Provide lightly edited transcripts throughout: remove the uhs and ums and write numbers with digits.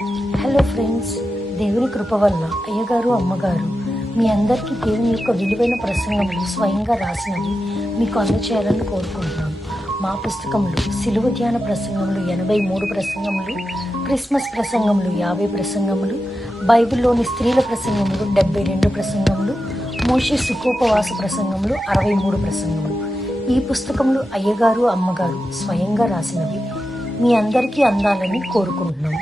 Hello friends, దేవుని కృప వల్ల అయ్యగారు అమ్మగారు మీ అందరికీ దేవుని యొక్క విలువైన ప్రసంగములు స్వయంగా రాసినవి మీకు అందచేయాలని కోరుకుంటున్నాను. మా పుస్తకంలో సిలువ ధ్యాన ప్రసంగములు 83 ప్రసంగములు, క్రిస్మస్ ప్రసంగములు 50 ప్రసంగములు, బైబిల్లోని స్త్రీల ప్రసంగములు 72 ప్రసంగములు, మోషే సుఖోపవాస ప్రసంగములు 63 ప్రసంగములు. ఈ పుస్తకములు అయ్యగారు అమ్మగారు స్వయంగా రాసినవి మీ అందరికీ అందాలని కోరుకుంటున్నాము.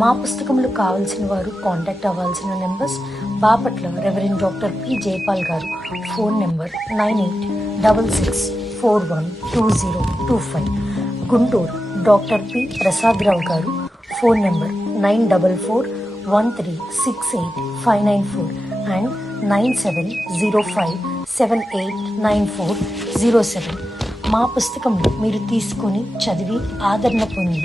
మా పుస్తకములు కావాల్సిన వారు కాంటాక్ట్ అవ్వాల్సిన numbers: Bapatla reverend doctor P Jayapal garu, phone number 9866412025. Guntur doctor P Prasad Rao garu, phone number 9413685994 and 9705789407. మా పుస్తకంలో మీరు తీసుకొని చదివి ఆదరణ పొంది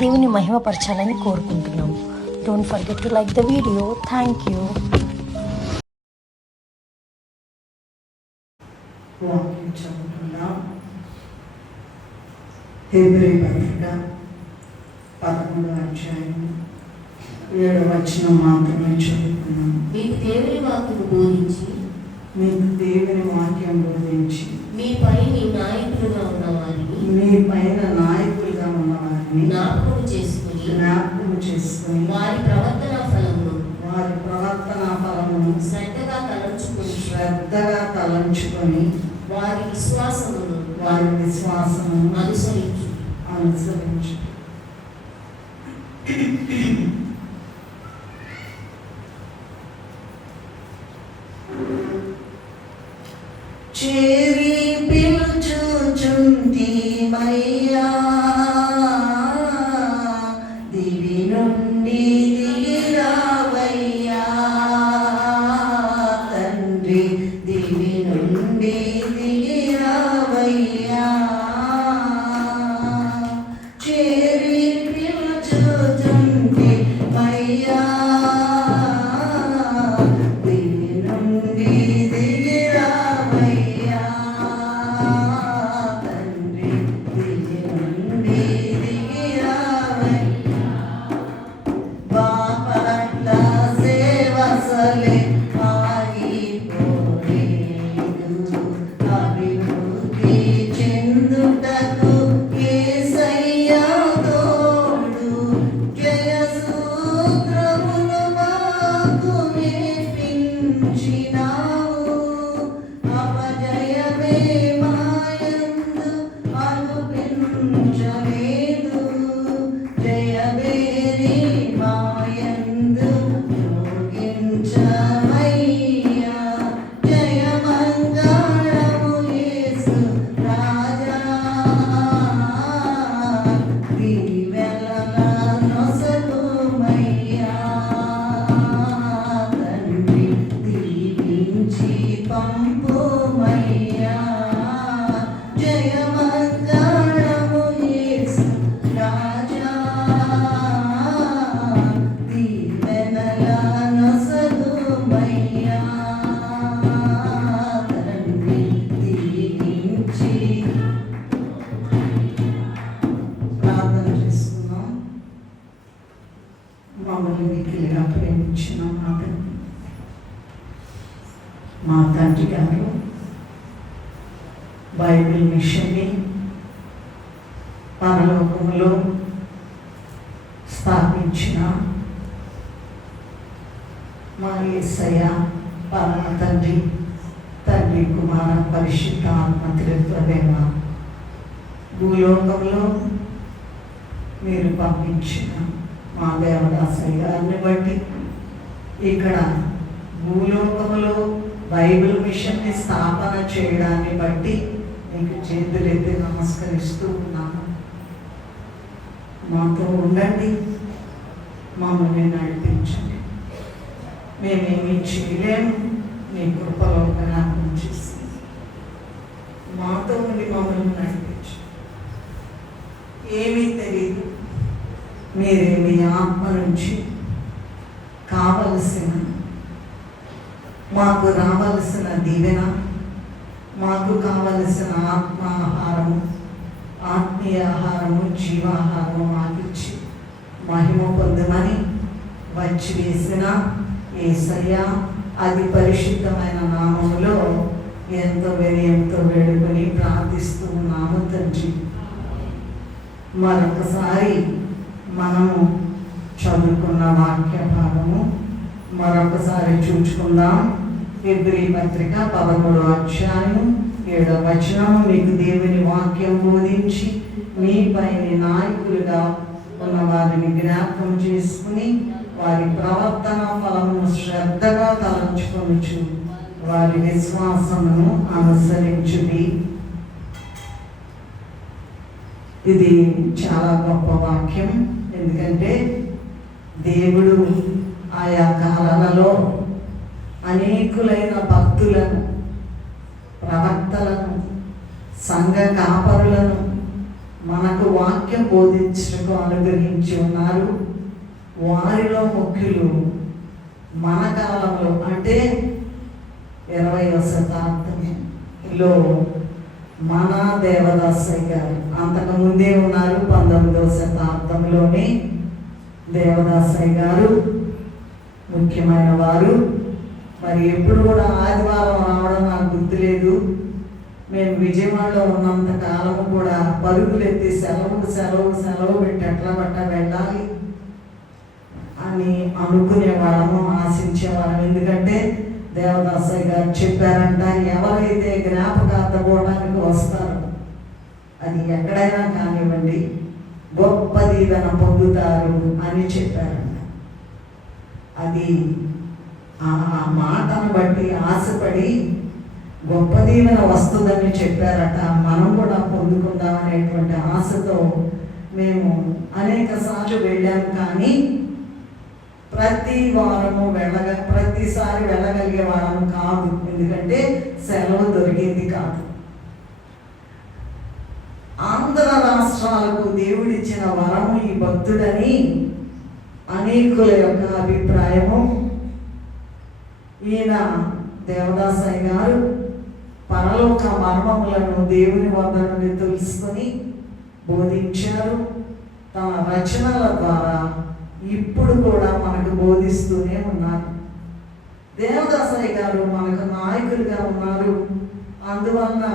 దేవుని మహిమపరచాలని కోరుకుంటున్నాము. Don't forget to like the video. Thank you. Hebrew పత్రిక 11వ అధ్యాయం 7వ వచనం మాత్రమే చదువుకున్నాం. మీకు దేవుని వాక్యము బోధించి మీ పైన నాయకులుగా ఉన్నవారిని జ్ఞాపకం చేసుకుని వారి ప్రవర్తన ఫలమును శ్రద్ధగా తలంచుకొని వారి విశ్వాసమును అనుసరించు. చేరి పిలుచుచుంటిమయ్యా, దివి నుండి దిగిరావయ్యా తండ్రి, దివి నుండి దిగిరావయ్యా. చేరి పిలుచుచుంటిమయ్యా, దివి నుండి మా తండ్రి గారు బైబిల్ మిషన్ని పరలోకములో స్థాపించిన మా యేసయ్య పరమ తండ్రి, తండ్రి కుమార పరిశుద్ధ ఆత్మ త్రిత్వదేవ భూలోకంలో మీరు పంపించిన మా దేవదాసయ్య గారిని బట్టి ఇక్కడ భూలోకములో బైబిల్ మిషన్ని స్థాపన చేయడాన్ని బట్టి మీకు చేతులెత్తి నమస్కరిస్తూ ఉన్నాను. మాతో ఉండండి, మమ్మల్ని నడిపించండి. మేమేమీ చేయలేము, మీ కృపలో జ్ఞాపకం చేసి మాతో ఉండి మమ్మల్ని నడిపించండి. ఏమీ తెలియదు, మీరే మీ ఆత్మ నుంచి కావలసిన మాకు రావలసిన దీవెన, మాకు కావలసిన ఆత్మాహారము, ఆత్మీయ ఆహారము, జీవాహారము మాకిచ్చి మహిమ పొందమని వచ్చి వేసిన యేసయ్య అది పరిశుద్ధమైన నామములో ఎంతో వినయంతో వేడుకొని ప్రార్థిస్తూ ఉన్నాము తండ్రి. మరొకసారి మనము చదువుకున్న వాక్య భాగము మరొకసారి చూసుకుందాం. హెబ్రీ పత్రిక 13వ అధ్యాయం 7వ వచనము. మీకు దేవుని వాక్యం బోధించి మీపై నాయకులుగా ఉన్న వారిని జ్ఞాపకం చేసుకుని వారి ప్రవర్తన ఫలమును శ్రద్ధగా తలంచుకొనుచు వారి విశ్వాసమును అనుసరించుడి. ఇది చాలా గొప్ప వాక్యం. ఎందుకంటే దేవుడు ఆయా కాలాలలో అనేకులైన భక్తులను, ప్రవక్తలను, సంఘ కాపరులను మనకు వాక్యం బోధించడానికి అనుగ్రహించి ఉన్నారు. వారిలో ముఖ్యులు మన కాలంలో అంటే 20వ శతాబ్దంలో మన దేవదాసయ్య గారు, అంతకుముందే ఉన్నారు 19వ శతాబ్దంలోనే దేవదాసయ్య గారు ముఖ్యమైన వారు. మరి ఎప్పుడు కూడా ఆదివారం రావడం నాకు గుర్తులేదు. మేము విజయవాడలో ఉన్నంత కాలము కూడా పరుగులు ఎత్తి సెలవు పెట్టి ఎట్లా వెళ్ళాలి అని అనుకునేవాళ్ళము, ఆశించేవాళ్ళం. ఎందుకంటే దేవదాసయ్య గారు చెప్పారంట, ఎవరైతే జ్ఞాపకార్థం పోవడానికి వస్తారో అది ఎక్కడైనా కానివ్వండి గొప్ప దీవెన పొందుతారు అని చెప్పారంట. అది ఆ మాటను బట్టి ఆశపడి గొప్ప దీవెన వస్తుందని చెప్పారట. మనం కూడా పొందుకుందాం అనేటువంటి ఆశతో మేము అనేక సార్లు వెళ్ళాము. కానీ ప్రతిసారి వెళ్ళగలిగే వాళ్ళము కాదు. ఎందుకంటే సెలవు దొరికేది కాదు. ఆంధ్ర రాష్ట్రాలకు దేవుడిచ్చిన వరము ఈ భక్తుడని అనేకుల యొక్క అభిప్రాయము. ఈయన దేవదాసయ్య గారు పరలోక మర్మములను దేవుని వద్ద నుండి తెలుసుకొని బోధించారు. తన రచనల ద్వారా ఇప్పుడు కూడా మనకు బోధిస్తూనే ఉన్నారు. దేవదాసయ్య గారు మనకు నాయకులుగా ఉన్నారు. అందువలన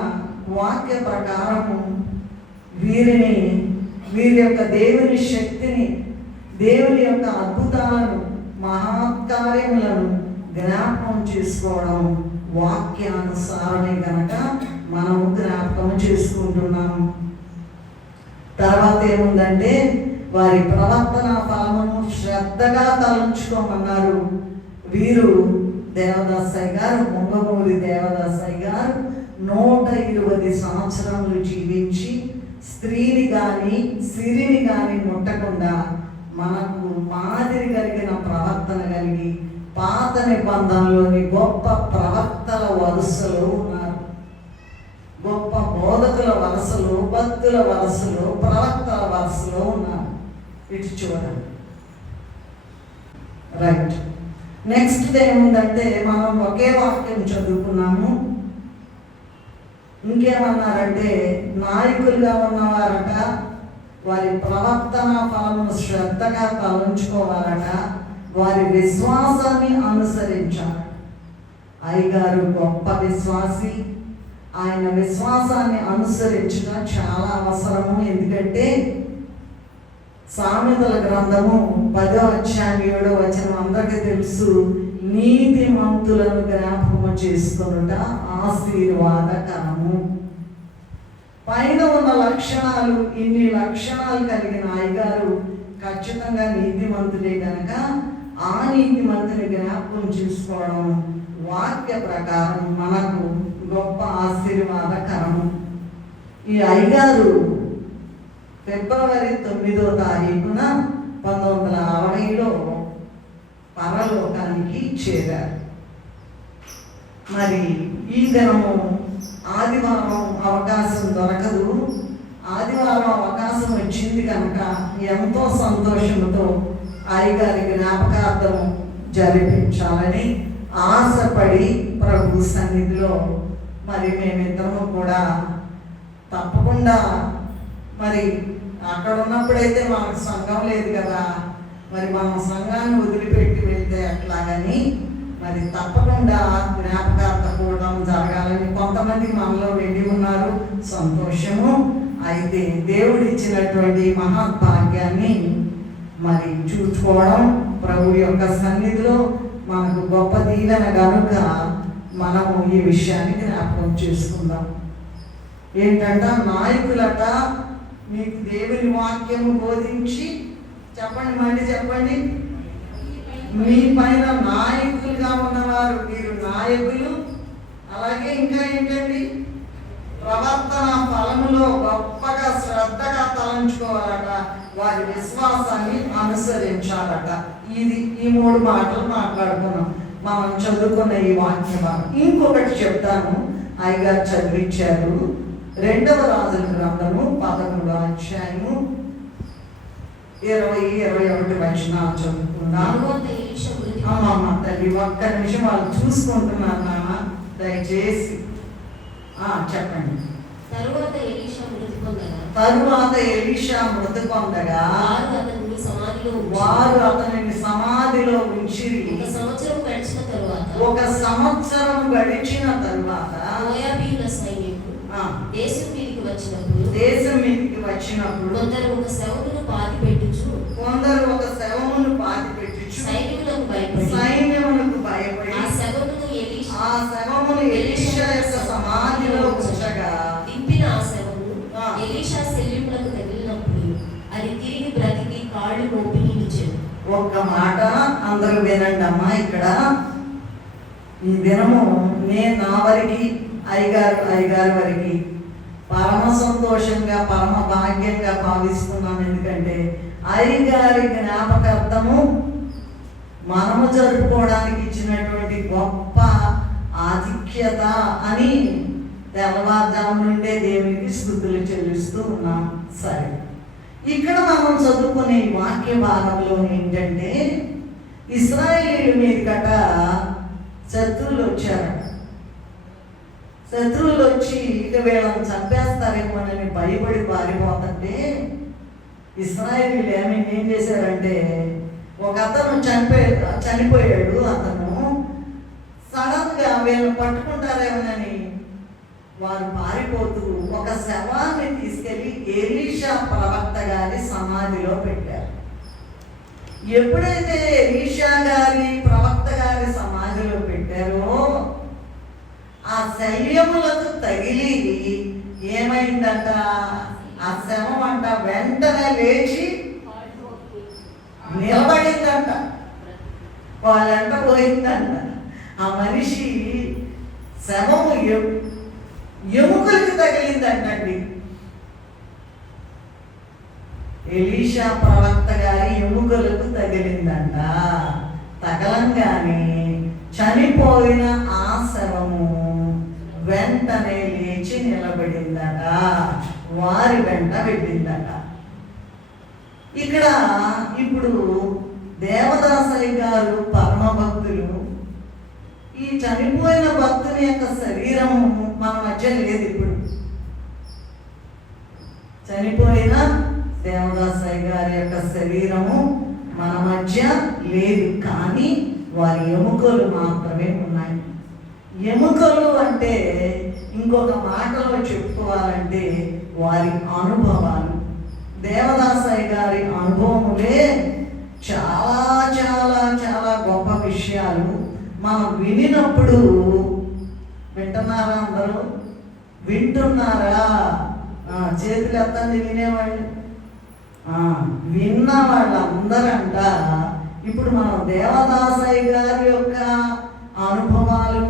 వాక్య ప్రకారము వీరి యొక్క దేవుని శక్తిని, దేవుని యొక్క అద్భుతాలను, మహాకార్యములను జ్ఞాపకం చేసుకోవడం వాక్యానుసారమే కనుక మనము జ్ఞాపకం చేసుకుంటున్నాము. తర్వాత ఏముందంటే వారి ప్రవర్తన ఫలమును శ్రద్ధగా తలంచుకోమన్నారు. వీరు దేవదాసయ్య గారు, ముంగమూరి దేవదాసయ్య గారు 120 సంవత్సరములు జీవించి స్త్రీని కానీ సిరిని కానీ ముట్టకుండా మనకు మాదిరి కలిగిన ప్రవర్తన కలిగి పాత నిబంధనలోని గొప్ప ప్రవక్తల వరుసలో ఉన్నారు. గొప్ప బోధకుల వరుసలో, భక్తుల వరుసలో, ప్రవక్తల వరుసలో ఉన్నారు. ఇటు చూడండి. రైట్. నెక్స్ట్ ఏముందంటే మనం ఒకే వాక్యం చదువుకున్నాము. ఇంకేమన్నారంటే నాయకులుగా ఉన్నవారట వారి ప్రవర్తన ఫలమును శ్రద్ధగా తలంచుకోవాలట, వారి విశ్వాసాన్ని అనుసరించాలి. అయ్యగారు గొప్ప విశ్వాసి. ఆయన విశ్వాసాన్ని అనుసరించడం చాలా అవసరము. ఎందుకంటే సామెతల గ్రంథము 10వ అధ్యాయం 7వ వచనం అందరికీ తెలుసు. నీతిమంతులను జ్ఞాపకము చేసుకొనుట ఆశీర్వాదకరము. పైన ఉన్న లక్షణాలు, ఇన్ని లక్షణాలు కలిగిన అయ్యగారు ఖచ్చితంగా నీతిమంతుడే కనుక ఆ నీతిమంతుని జ్ఞాపకం చేసుకోవడం వాక్య ప్రకారం మనకు గొప్ప ఆశీర్వాదకరము. ఈ అయ్యగారు ఫిబ్రవరి 9వ తారీఖున 1960లో పరలోకానికి చేరారు. మరి ఈ దినము ఆదివారం అవకాశం దొరకదు. ఆదివారం అవకాశం వచ్చింది కనుక ఎంతో సంతోషంతో అయ్యగారి జ్ఞాపకార్థం జరిపించాలని ఆశపడి ప్రభు సన్నిధిలో మరి మేమిద్దరము కూడా తప్పకుండా, మరి అక్కడ ఉన్నప్పుడైతే మాకు సంఘం లేదు కదా, మరి మనం సంఘాన్ని వదిలిపెట్టి వెళ్తే ఎట్లాగని మరి తప్పకుండా జ్ఞాపకార్థ కూడడం జరగాలని కొంతమంది మనలో వెళ్ళి ఉన్నారు. సంతోషము. అయితే దేవుడు ఇచ్చినటువంటి మహాభాగ్యాన్ని మరి చూసుకోవడం ప్రభు యొక్క సన్నిధిలో మనకు గొప్ప దీవెన కనుక మనము ఈ విషయాన్ని జ్ఞాపకం చేసుకుందాం. ఏంటంట, నాయకులట మీకు దేవుని వాక్యము బోధించి చెప్పండి, మళ్ళీ చెప్పండి. మీ పైన నాయకులుగా ఉన్నవారు, మీరు నాయకులు. అలాగే ఇంకా ఏంటండి, ప్రవర్తన ఫలములో గొప్పగా శ్రద్ధగా తలంచుకోవాలట, వారి విశ్వాసాన్ని అనుసరించాలట. ఈ 3 మాటలు మాట్లాడుకున్నాం మనం చదువుకున్న ఈ వాక్య భాగం. ఇంకొకటి చెప్తాను, అయ్యగారు చదివించారు. 2వ రాజుల గ్రంథము 11వ అధ్యాయము 20-21 వచనాలు చదువుకున్నాను. అమ్మమ్మ తల్లి ఒక్క నిమిషం వాళ్ళు చూసుకుంటున్నారు నాన్న, దయచేసి చెప్పండి. తరువాత ఎలీషా మృతి పొందగా వారు అతనిని సమాధిలో ఉంచి 1 సంవత్సరం గడిచిన తరువాత మోయాబీయుల సైన్యం దేశం మీదికి వచ్చినప్పుడు కొందరు ఒక శవమును పాతి పెట్టుచు సైన్యములకు భయపడి ఆ శవమును ఎలీషా యొక్క సమాధిలో ఉంచగా దింపిన ఆ శవము ఎలీషా శల్యములకు తగిలినప్పుడు అది తిరిగి బ్రతికి కాళ్ళు మోపి నిలిచెను. ఒక్క మాట అందరూ వినండి అమ్మా. ఇక్కడ ఈ దినము నేను నా వరకు అయ్యగారి వరకు పరమ సంతోషంగా పరమ భాగ్యంగా భావిస్తున్నాను. ఎందుకంటే అయ్యగారి జ్ఞాపకార్థము మనము జరుపుకోవడానికి ఇచ్చినటువంటి గొప్ప ఆధిక్యత అని తెల్లవారుజాము నుండే దేవునికి స్తుతులు చెల్లిస్తూ ఉన్నాం. సరే, ఇక్కడ మనం చదువుకునే వాక్య భాగంలో ఏంటంటే, ఇశ్రాయేలీయుల మీదకట శత్రువులు వచ్చారట. శత్రువులు వచ్చి ఇక వీళ్ళని చంపేస్తారేమోనని భయపడి పారిపోతుంటే ఇశ్రాయేలీయులు ఏం చేశారంటే, ఒక అతను చనిపోయాడు. అతను సడన్గా వీళ్ళని పట్టుకుంటారేమోనని వారు పారిపోతూ ఒక శవాన్ని తీసుకెళ్లి ఎలీషా ప్రవక్త గారి సమాధిలో పెట్టారు. ఎప్పుడైతే ఎలీషా గారి ప్రవక్త గారి సమాధిలో పెట్టారో ఆ శల్యములకు తగిలి ఏమైందంట, ఆ శవం అంట వెంటనే లేచి నిలబడిందంట, వాళ్ళంట పోయిందంట. ఆ మనిషి శవము ఎముకలకు తగిలిందంటండి. ఎలీషా ప్రవక్త గారి ఎముకలకు తగిలిందంట. తగలంగానే చనిపోయిన ఆ శవము వెంటనే లేచి నిలబడిందట, వారి వెంట వెళ్ళిందట. ఇక్కడ ఇప్పుడు దేవదాసయ్య గారు పరమ భక్తులు. ఈ చనిపోయిన భక్తుని యొక్క శరీరము మన మధ్య లేదు. ఇప్పుడు చనిపోయిన దేవదాసయ్య గారి యొక్క శరీరము మన మధ్య లేదు, కానీ వారి ఎముకలు మాత్రమే ఉన్నాయి. ఎముకలు అంటే ఇంకొక మాటలో చెప్పుకోవాలంటే వారి అనుభవాలు. దేవదాసయ్య గారి అనుభవములే చాలా చాలా చాలా గొప్ప విషయాలు. మనం వినినప్పుడు, వింటున్నారా అందరూ? వింటున్నారా? చేతులు ఎత్తండి వినేవాళ్ళు. విన్న వాళ్ళందరంట ఇప్పుడు మనం దేవదాసయ్య గారి యొక్క అనుభవాలు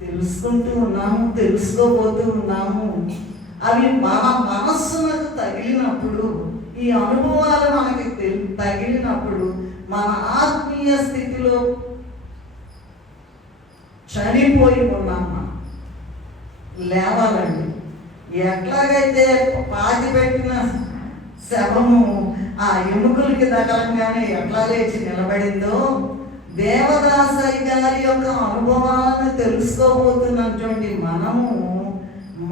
తెలుసుకుంటూ ఉన్నాము, తెలుసుకోబోతూ ఉన్నాము. అవి మన మనస్సునకు తగిలినప్పుడు, ఈ అనుభవాలు మనకి తగిలినప్పుడు మన ఆత్మీయ స్థితిలో చనిపోయి ఉన్నామా లేవాలండి. ఎట్లాగైతే పాతిపెట్టిన శవము ఆ ఎముకలకి తగలంగానే ఎట్లా లేచి నిలబడిందో, దేవదాసయ్య గారి యొక్క అనుభవాలను తెలుసుకోబోతున్నటువంటి మనము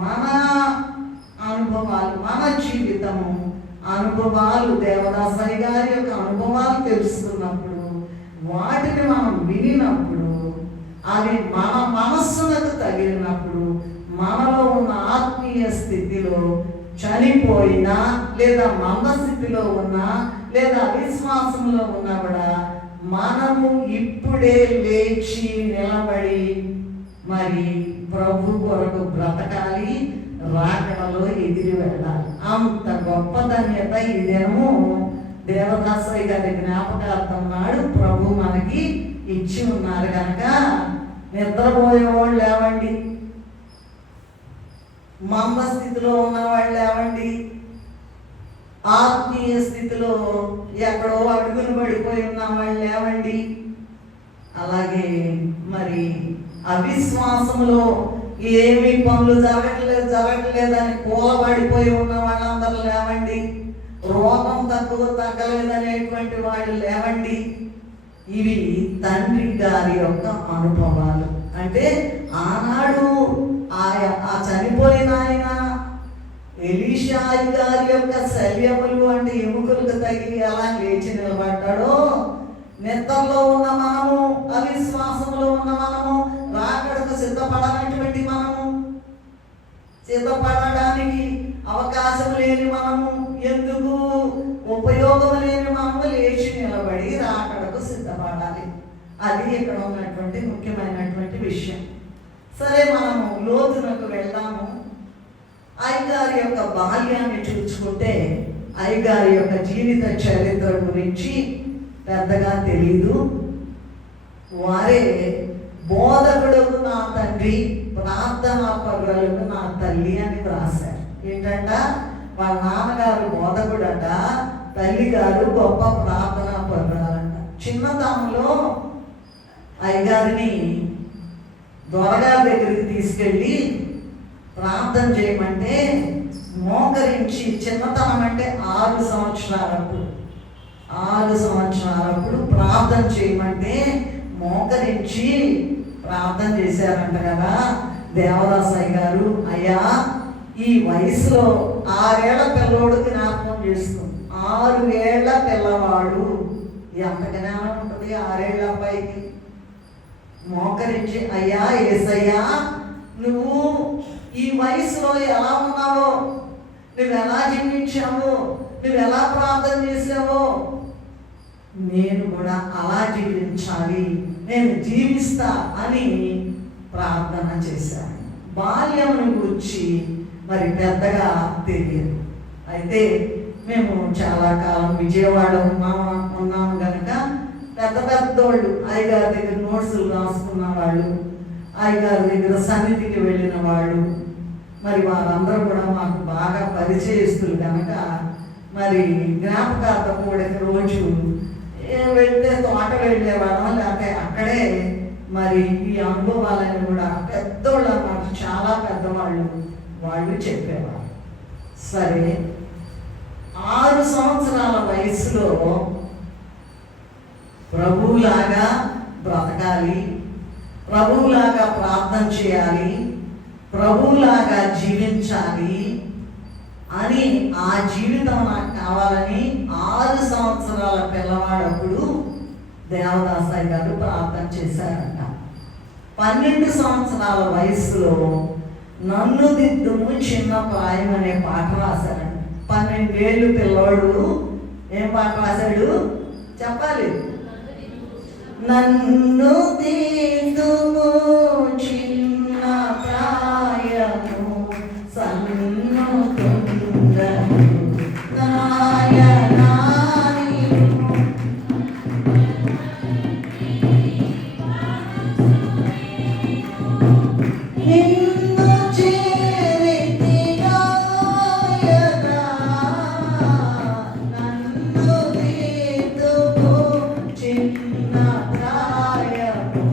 మన అనుభవాలు, మన జీవితము అనుభవాలు, దేవదాసరి గారి యొక్క అనుభవాలు తెలుసుకున్నప్పుడు, వాటిని మనం వినినప్పుడు, అవి మన మనస్సులకు తగిలినప్పుడు, మనలో ఉన్న ఆత్మీయ స్థితిలో చనిపోయినా లేదా మందస్థితిలో ఉన్నా లేదా అవిశ్వాసంలో ఉన్నా కూడా మనము ఇప్పుడే లేచి నిలబడి మరి ప్రభు కొరకు బ్రతకాలి, రాకడలో ఎగిరి వెళ్ళాలి. అంత గొప్ప ధన్యత ఈ దినము దేవదాసయ్య గారి జ్ఞాపకార్థం నాడు ప్రభు మనకి ఇచ్చి ఉన్నారు కనుక నిద్రపోయేవాళ్ళు లేవండి, మంద స్థితిలో ఉన్నవాళ్ళు లేవండి, ఆత్మీయ స్థితిలో ఎక్కడో అడుగులు పడిపోయి ఉన్న వాళ్ళు లేవండి, అలాగే మరి అవిశ్వాసంలో ఏమి పనులు జరగట్లేదని కూలబడిపోయి ఉన్న వాళ్ళందరూ లేవండి, రోగం తగ్గలేదనేటువంటి వాళ్ళు లేవండి. ఇవి తండ్రి గారి యొక్క అనుభవాలు. అంటే ఆనాడు ఆ చనిపోయిన ఆయన ఎలీషా గారి యొక్క శల్యములు అంటే ఎముకలకు తగిలి ఎలా లేచి నిలబడ్డాడో, నిద్రలో ఉన్న మనము, అవిశ్వాసంలో ఉన్న మనము, రాకడకు సిద్ధపడనటువంటి మనము, సిద్ధపడడానికి అవకాశం లేని మనము, ఎందుకు ఉపయోగం లేని మనము లేచి నిలబడి రాకడకు సిద్ధపడాలి. అది ఇక్కడ ఉన్నటువంటి ముఖ్యమైనటువంటి విషయం. సరే, మనము లోతునకు వెళ్దాము. అయ్యగారి యొక్క బాల్యాన్ని చూసుకుంటే అయ్యగారి యొక్క జీవిత చరిత్ర గురించి పెద్దగా తెలీదు. వారే బోధకుడుకు నా తండ్రి, ప్రార్థనా పరులకు నా తల్లి అని రాశారు. ఏంటంట, వాళ్ళ నాన్నగారు బోధకుడట, తల్లి గారు గొప్ప ప్రార్థనా పరురాలంట. చిన్నతనంలో అయ్యగారిని దొరగారి దగ్గరికి తీసుకెళ్ళి ప్రార్థన చేయమంటే మోకరించి, చిన్నతనం అంటే 6 సంవత్సరాలప్పుడు ప్రార్థన చేయమంటే మోకరించి ప్రార్థన చేశారంట కదా దేవదాసయ్య గారు. అయ్యా, ఈ వయసులో 6 ఏళ్ల పిల్లోడు జ్ఞాపకం చేస్తుంది. 6 ఏళ్ల పిల్లవాడు ఎంత జ్ఞానం ఉంటుంది 6 ఏళ్ల అబ్బాయికి. మోకరించి, అయ్యా యేసయ్యా, నువ్వు ఈ వయసులో ఎలా ఉన్నావో, నువ్వు ఎలా జీవించావో, నువ్వు ఎలా ప్రార్థన చేసావో, నేను కూడా అలా జీవించాలి, నేను జీవిస్తా అని ప్రార్థన చేశాను. బాల్యం గురించి మరి పెద్దగా తెలియదు. అయితే మేము చాలా కాలం విజయవాడ ఉన్నాము కనుక పెద్దోళ్ళు అయ్యగారి దగ్గర నోట్సులు రాసుకున్న వాళ్ళు, అయ్యగారి దగ్గర సన్నిధికి వెళ్ళిన వాళ్ళు, మరి వారందరూ కూడా మాకు బాగా పరిచయస్తులు కనుక మరి జ్ఞాపకార్థం కూడా రోజు వెళ్తే తోట వెళ్ళేవాళ్ళం, లేకపోతే అక్కడే మరి ఈ అనుభవాలను కూడా పెద్దోళ్ళు అన్నమాట, చాలా పెద్దవాళ్ళు వాళ్ళు చెప్పేవాళ్ళు. సరే, 6 సంవత్సరాల వయసులో ప్రభువులాగా బ్రతకాలి, ప్రభువులాగా ప్రార్థన చేయాలి, ప్రభువులాగా జీవించాలి అని, ఆ జీవితం నాకు కావాలని 6 సంవత్సరాల పిల్లవాడప్పుడు దేవదాసయ్య గారు ప్రార్థన చేశారంట. 12 సంవత్సరాల వయసులో నన్ను దిద్దుము చిన్న ప్రాయం అనే పాట రాశారంట. 12 ఏళ్ళు పిల్లోడు ఏం పాట రాశాడు చెప్పాలి. నన్ను దిద్దుము చిన్న ప్రాయము సన్నుతుండను నాయనాని, నిన్ను చేరితి నాయనా, నన్ను దిద్దుము చిన్న ప్రాయము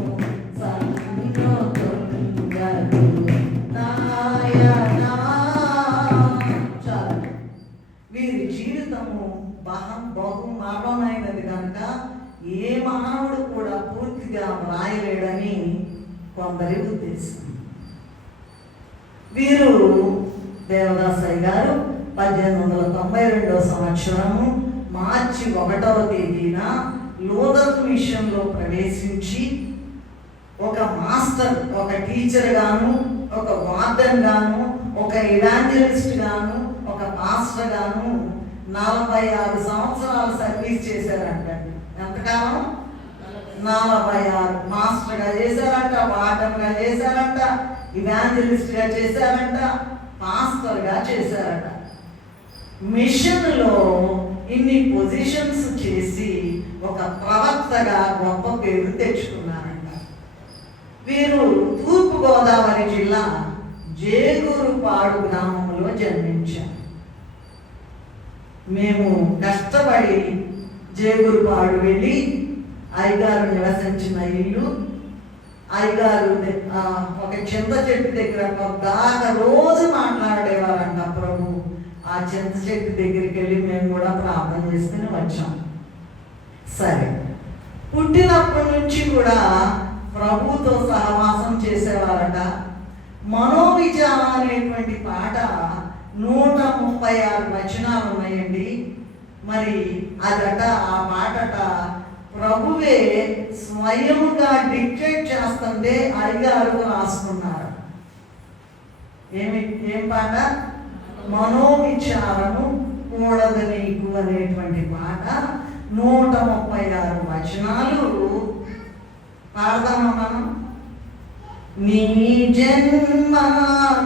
సన్నుతుండను నాయనా. చాలు. వీరి జీవితము బహు మరణమైనది కనుక ఏ మానవుడు కూడా పూర్తిగా వ్రాయలేడని కొందరి ఉద్దేశం. వీరు దేవదాసయ్య గారు 1892 సంవత్సరము మార్చి 1వ తేదీన లూథర్ మిషన్లో ప్రవేశించి ఒక మాస్టర్, ఒక టీచర్ గాను, ఒక వార్డెన్ గాను, ఒక ఇవాంజలిస్ట్ గాను, ఒక పాస్టర్ గాను 46 సంవత్సరాలు సర్వీస్ చేశారంట. ఎంతకాలం? 46. మాస్టర్గా చేశారంట, వార్డెన్గా చేశారంట, ఇవాంజలిస్ట్గా చేశారంట, పాస్టర్గా చేశారంట. మిషన్లో ఇన్ని పొజిషన్స్ చేసి ఒక ప్రవక్తగా గొప్ప పేరు తెచ్చుకున్నారంట. వీరు తూర్పుగోదావరి జిల్లా జేగురుపాడు గ్రామంలో జన్మించారు. మేము కష్టపడి జేగురుపాడు వెళ్ళి అయ్యగారు నివసించిన ఇల్లు, అయ్యగారు ఒక చింత చెట్టు దగ్గర దాకా రోజు మాట్లాడేవారంట ప్రభు. ఆ చింత చెట్టు దగ్గరికి వెళ్ళి మేము కూడా ప్రార్థన చేసుకుని వచ్చాం. సరే, పుట్టినప్పటి నుంచి కూడా ప్రభుతో సహవాసం చేసేవారట. మనోవిచారం అనేటువంటి పాట 136 వచనాలు ఉన్నాయండి. మరి అదట, ఆ పాటట ప్రభువే స్వయముగా డిక్టేట్ చేస్తుంటే అయ్యగారు రాసుకున్నారు. ఏం పాట? మనోవిచారము కూడదు నీకు అనేటువంటి పాట 136 వచనాలు పాడదామా మనం? నీ జన్మ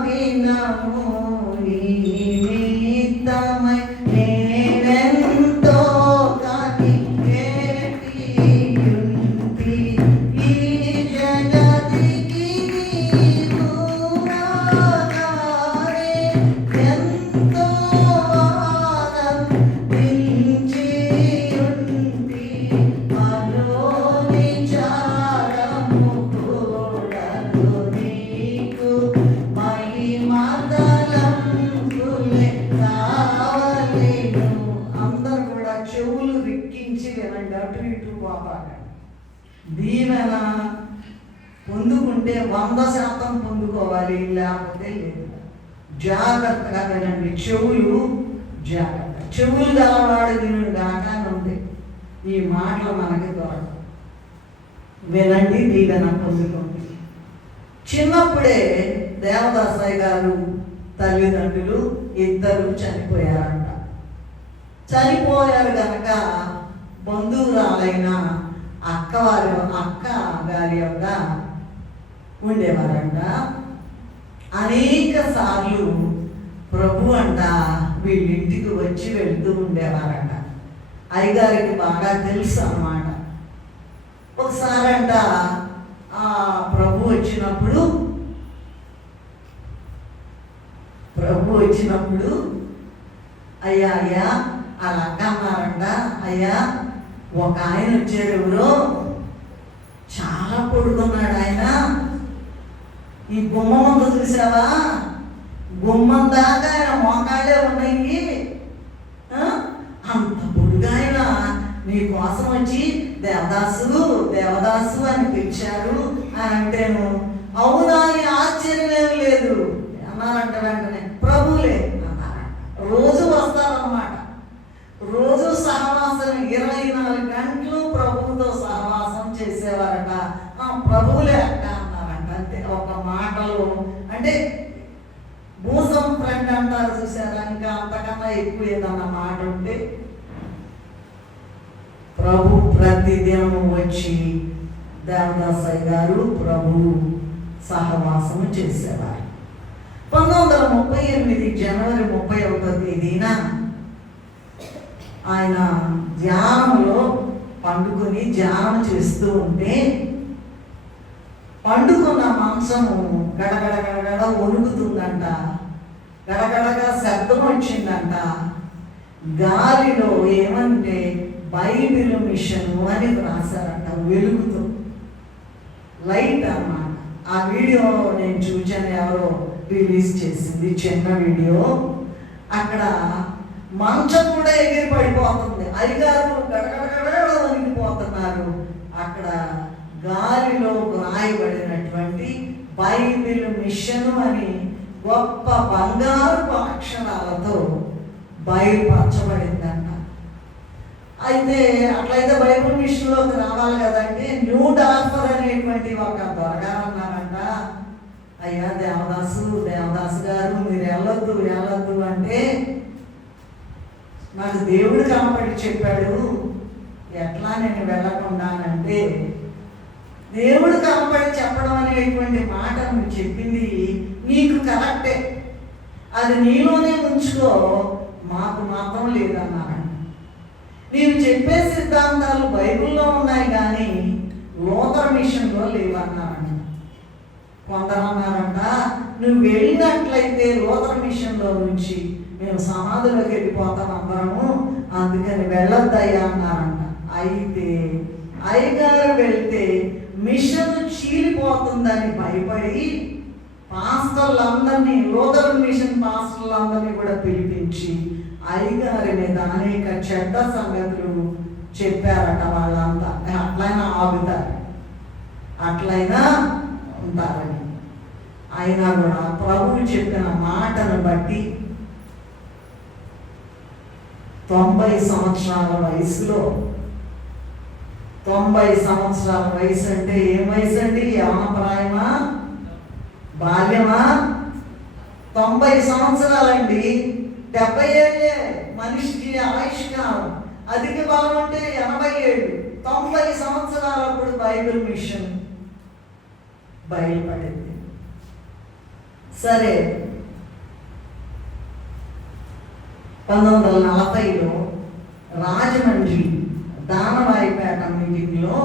దినము నిమిత్తమై నేనెంతో కనిపెట్టియుంటి ఈ జగతికి నీవు రాగానే ఎంతో ఆనందించియుంటి. మనోవిచారము కూడదు నీకు మహిమతలంపులే కావలెను. అందరూ కూడా చెవులు రిక్కించి వినండి, అటు ఇటు పోపాక. దీవెన పొందుకుంటే 100% పొందుకోవాలి, లేకపోతే లేదు. జాగ్రత్తగా వినండి, చెవులు జాగ్రత్త. చెవులు గలవాడు వినుడు గాక అని ఉంది. ఈ మాటలు మనకి దొరకదు. వినండి, దీవెన పొందుకోండి. చిన్నప్పుడే దేవదాసయ్య గారు తల్లిదండ్రులు ఇద్దరు చనిపోయారంట. చనిపోయారు కనుక బంధువురాలైన అక్క గారి యొక్క ఉండేవారంట. అనేక సార్లు ప్రభు అంట వీళ్ళింటికి వచ్చి వెళ్తూ ఉండేవారంట. అయ్యగారికి బాగా తెలుసు అన్నమాట. ఒకసారంట ప్రభు వచ్చినప్పుడు అయ్యా అలా అక్క అన్నారంట, అయ్యా ఒక ఆయన వచ్చారు, ఎవరో చాలా పొడుగున్నాడు ఆయన. ఈ గుమ్మం ముందు చూసావా, గుమ్మం దాకా ఆయన మోకాళ్ళే ఉన్నాయి. అంత పొడుగాయన నీ కోసం వచ్చి దేవదాసు అని పిలిచారు అని అంటేను, అవునా అని ఆశ్చర్యం లేదు అన్నారంట. వెంటనే ప్రభులే అన్నారంట. రోజు వస్తారన్నమాట. రోజు సహవాసం 24 గంటలు ప్రభువుతో సహవాసం చేసేవారట. ప్రభువులే అక్క అన్నారంట. అంతే, ఒక మాటలో. అంటే భూసం ఫ్రెండ్ అంటారు చూసారా, ఇంకా అంతకన్నా ఎక్కువ ఏదన్నా మాట ఉంటే. ప్రభు ప్రతిదినము వచ్చి దేవదాసయ్య గారు ప్రభు సహవాసం చేసేవారు. 1938 జనవరి 31వ తేదీన ఆయన ధ్యానంలో పండుకొని ధ్యానం చేస్తూ ఉంటే పండుకున్న మాంసము గడగడ వణుకుతుందంట. గడగడగా శబ్దం వచ్చిందంట. గాలిలో ఏమంటే బైబిల్ మిషను అని రాశారంట, వెలుగుతూ లైట్ అన్నమాట. ఆ వీడియో నేను చూచాను, ఎవరో రిలీజ్ చేసింది, చిన్న వీడియో. అక్కడ మంచం కూడా ఎగిరి పడిపోతుంది. అయ్యగారు గడగడగడ వణికిపోతున్నారు. అక్కడ గాలిలో రాయబడినటువంటి బైబిల్ మిషను అని గొప్ప బంగారు అక్షరాలతో బయలుపరచబడిందంట. అయితే అట్లయితే బైబిల్ మిషన్లోకి రావాలి కదంటే న్యూ డార్ఫర్ అనేటువంటి ఒక దొరగారన్నారంట. అయ్యా దేవదాసు గారు మీరు వెళ్ళొద్దు అంటే నాకు దేవుడు కనపడి చెప్పాడు. ఎట్లా నేను వెళ్ళకుండానంటే, దేవుడు కనపడి చెప్పడం అనేటువంటి మాట నువ్వు చెప్పింది నీకు కరెక్టే, అది నీలోనే ఉంచుకో, మాకు మాత్రం లేదన్నారంట. నీవు చెప్పే సిద్ధాంతాలు బైబిల్లో ఉన్నాయి కానీ లోతర్ మిషన్లో లేవన్నారంట. కొందరు అన్నారంట, నువ్వు వెళ్ళినట్లయితే లోతర్ మిషన్లో నుంచి మేము సమాధిలోకి వెళ్ళిపోతాం అందరము, అందుకని వెళ్ళొద్దయ్యా అన్నారంట. అయితే అయ్యగారు వెళ్తే మిషన్ చీలిపోతుందని భయపడి పాస్టర్లందరినీ, లోతర్ మిషన్ పాస్టర్లందరినీ కూడా పిలిపించి అయ్యగారి మీద అనేక చెడ్డ సంగతులు చెప్పారట. వాళ్ళంతా అట్లయినా ఆగుతారు, అట్లయినా ఉంటారని. అయినా కూడా ప్రభువు చెప్పిన మాటను బట్టి 90 సంవత్సరాల వయసులో, 90 సంవత్సరాల వయసు అంటే ఏం వయసు అండి? యవనప్రాయమా, బాల్యమా? 90 సంవత్సరాలండి. 70 ఏళ్ళే మనిషికి ఆయుష్కాలం, అధిక బలం అంటే 80 ఏళ్ళు. 90 సంవత్సరాలప్పుడు బైబిల్ మిషన్ బయలుపడింది. సరే, 1940లో రాజమండ్రి దానవాయిపేట మీటింగ్లో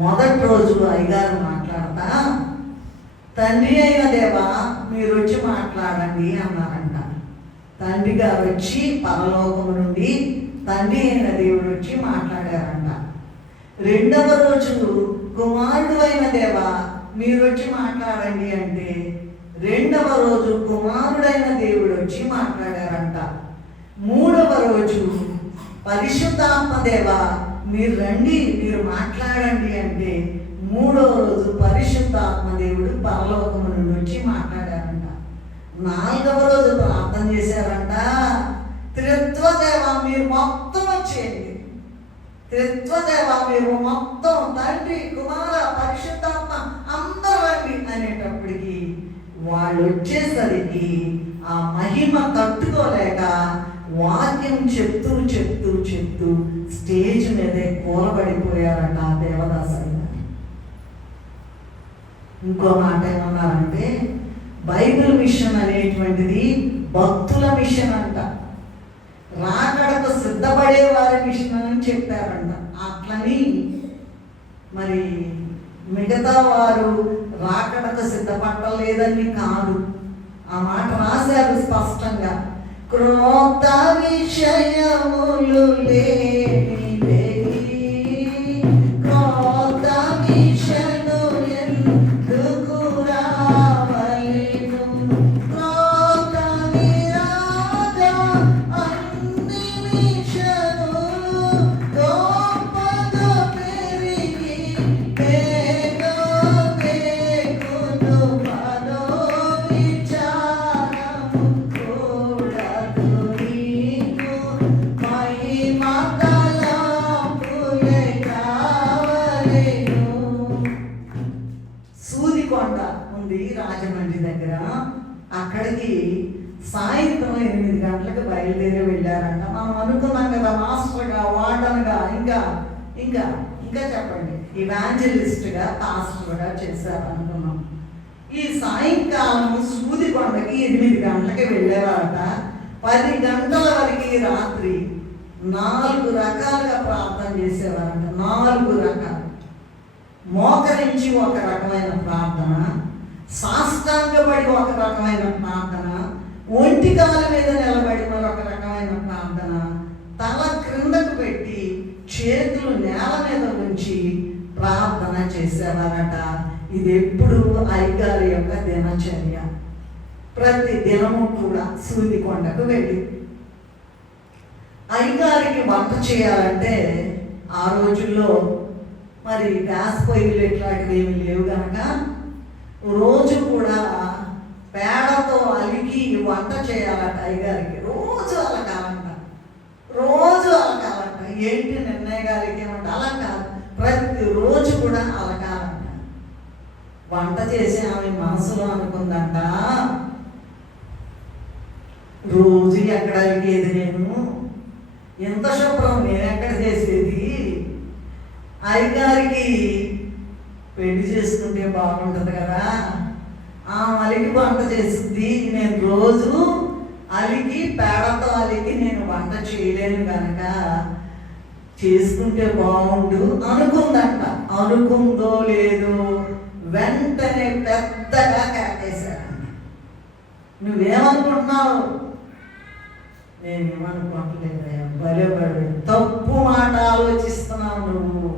మొదటి రోజు అయ్యగారు మాట్లాడతా, తండ్రి అయిన దేవా మీరు వచ్చి మాట్లాడండి అన్నారంట. తండ్రి గారు వచ్చి పరలోకము నుండి తండ్రి అయిన దేవుడు వచ్చి మాట్లాడారంట. రెండవ రోజు కుమారుడు అయిన దేవా మీరు వచ్చి మాట్లాడండి అంటే రెండవ రోజు కుమారుడైన దేవుడు వచ్చి మాట్లాడారంట. మూడవ రోజు పరిశుద్ధాత్మ దేవా మీరు రండి మీరు మాట్లాడండి అంటే మూడవ రోజు పరిశుద్ధాత్మ దేవుడు పరలోకము నుండి వచ్చి మాట్లాడారంట. నాలుగవ రోజు ప్రార్థన చేశారంట, త్రిత్వదేవ మీరు మొత్తం వచ్చేయండి, త్రిత్వదేవ మీరు మొత్తం తండ్రి కుమార పరిశుద్ధాత్మ అందరూ రండి అనేటప్పటికి వాళ్ళు వచ్చేసరికి ఆ మహిమ తట్టుకోలేక వాక్యం చెప్తూ చెప్తూ చెప్తూ స్టేజ్ మీదే కూలబడిపోయారట ఆ దేవదాసయ్య. ఇంకో మాట ఏమన్నారంటే, బైబిల్ మిషన్ అనేటువంటిది భక్తుల మిషన్ అంట, రాకడకు సిద్ధపడే వారి మిషన్ అని చెప్పారంట. అట్లని మరి మిగతా వారు రాకడకు సిద్ధపడలేదని కాదు, ఆ మాట రాశారు స్పష్టంగా. క్రొత్త విషయములు లేనిదే క్రొత్త మిషను ఎందుకు రావలెను, క్రొత్త విరాజ అన్ని మిషను గొప్పగా పెరిగి రాజమండ్రి దగ్గర. అక్కడికి సాయంత్రం 8 గంటలకు బయలుదేరి వెళ్ళారంట. మనం అనుకున్నాం కదా మాస్టర్గా, వార్డన్గా, ఇంకా ఇంకా ఇంకా చెప్పండి ఇవాంజలిస్ట్గా, పాస్టర్గా చేశారు అనుకున్నాం. ఈ సాయంకాలం సూదికొండకి 8 గంటలకి వెళ్ళారట. 10 గంటల వరకు రాత్రి 4 రకాలుగా ప్రార్థన చేసేవారంట. 4 రకాలు. మోకరించి ఒక రకమైన ప్రార్థన, సాష్టాంగపడి ఒక రకమైన ప్రార్థన, ఒంటి కాళ్ళ మీద నిలబడి మరొక రకమైన ప్రార్థన, తల క్రిందకు పెట్టి చేతులు నేల మీద ఉంచి ప్రార్థన చేసేవారట. ఇది ఎప్పుడు అయ్యగారి యొక్క దినచర్య. ప్రతి దినము కూడా సూదికొండకు వెళ్ళి అయ్యగారికి వంట చేయాలంటే ఆ రోజుల్లో మరి గ్యాస్ పొయ్యిలు ఇట్లాంటివి ఏమి లేవు కనుక రోజు కూడా పేడతో అలికి వంట చేయాలట అయ్యగారికి. రోజు అలకాలంట. రోజు అలకాలంట. ఏంటి నిర్ణయ గారికి ఏమంటే అలా కాదు, ప్రతిరోజు కూడా అలకాలంట. వంట చేసి ఆమె మనసులో అనుకుందంట, రోజు ఎక్కడ అలిగేది నేను, ఎంత శుభ్రం నేను ఎక్కడ చేసేది, అయ్యగారికి పెళ్లి చేసుకుంటే బాగుంటుంది కదా, ఆ అలిగి వంట చేస్తుంది, నేను రోజు అలిగి పేడతో అలిగి నేను వంట చేయలేను కనుక చేసుకుంటే బాగుండు అనుకుందంట. అనుకుందో లేదో వెంటనే పెద్దగా కేకేశారంట. నువ్వేమనుకుంటున్నావు? నేనేమనుకోవట్లేదు, బలపడు, తప్పు మాట ఆలోచిస్తున్నావు, నువ్వు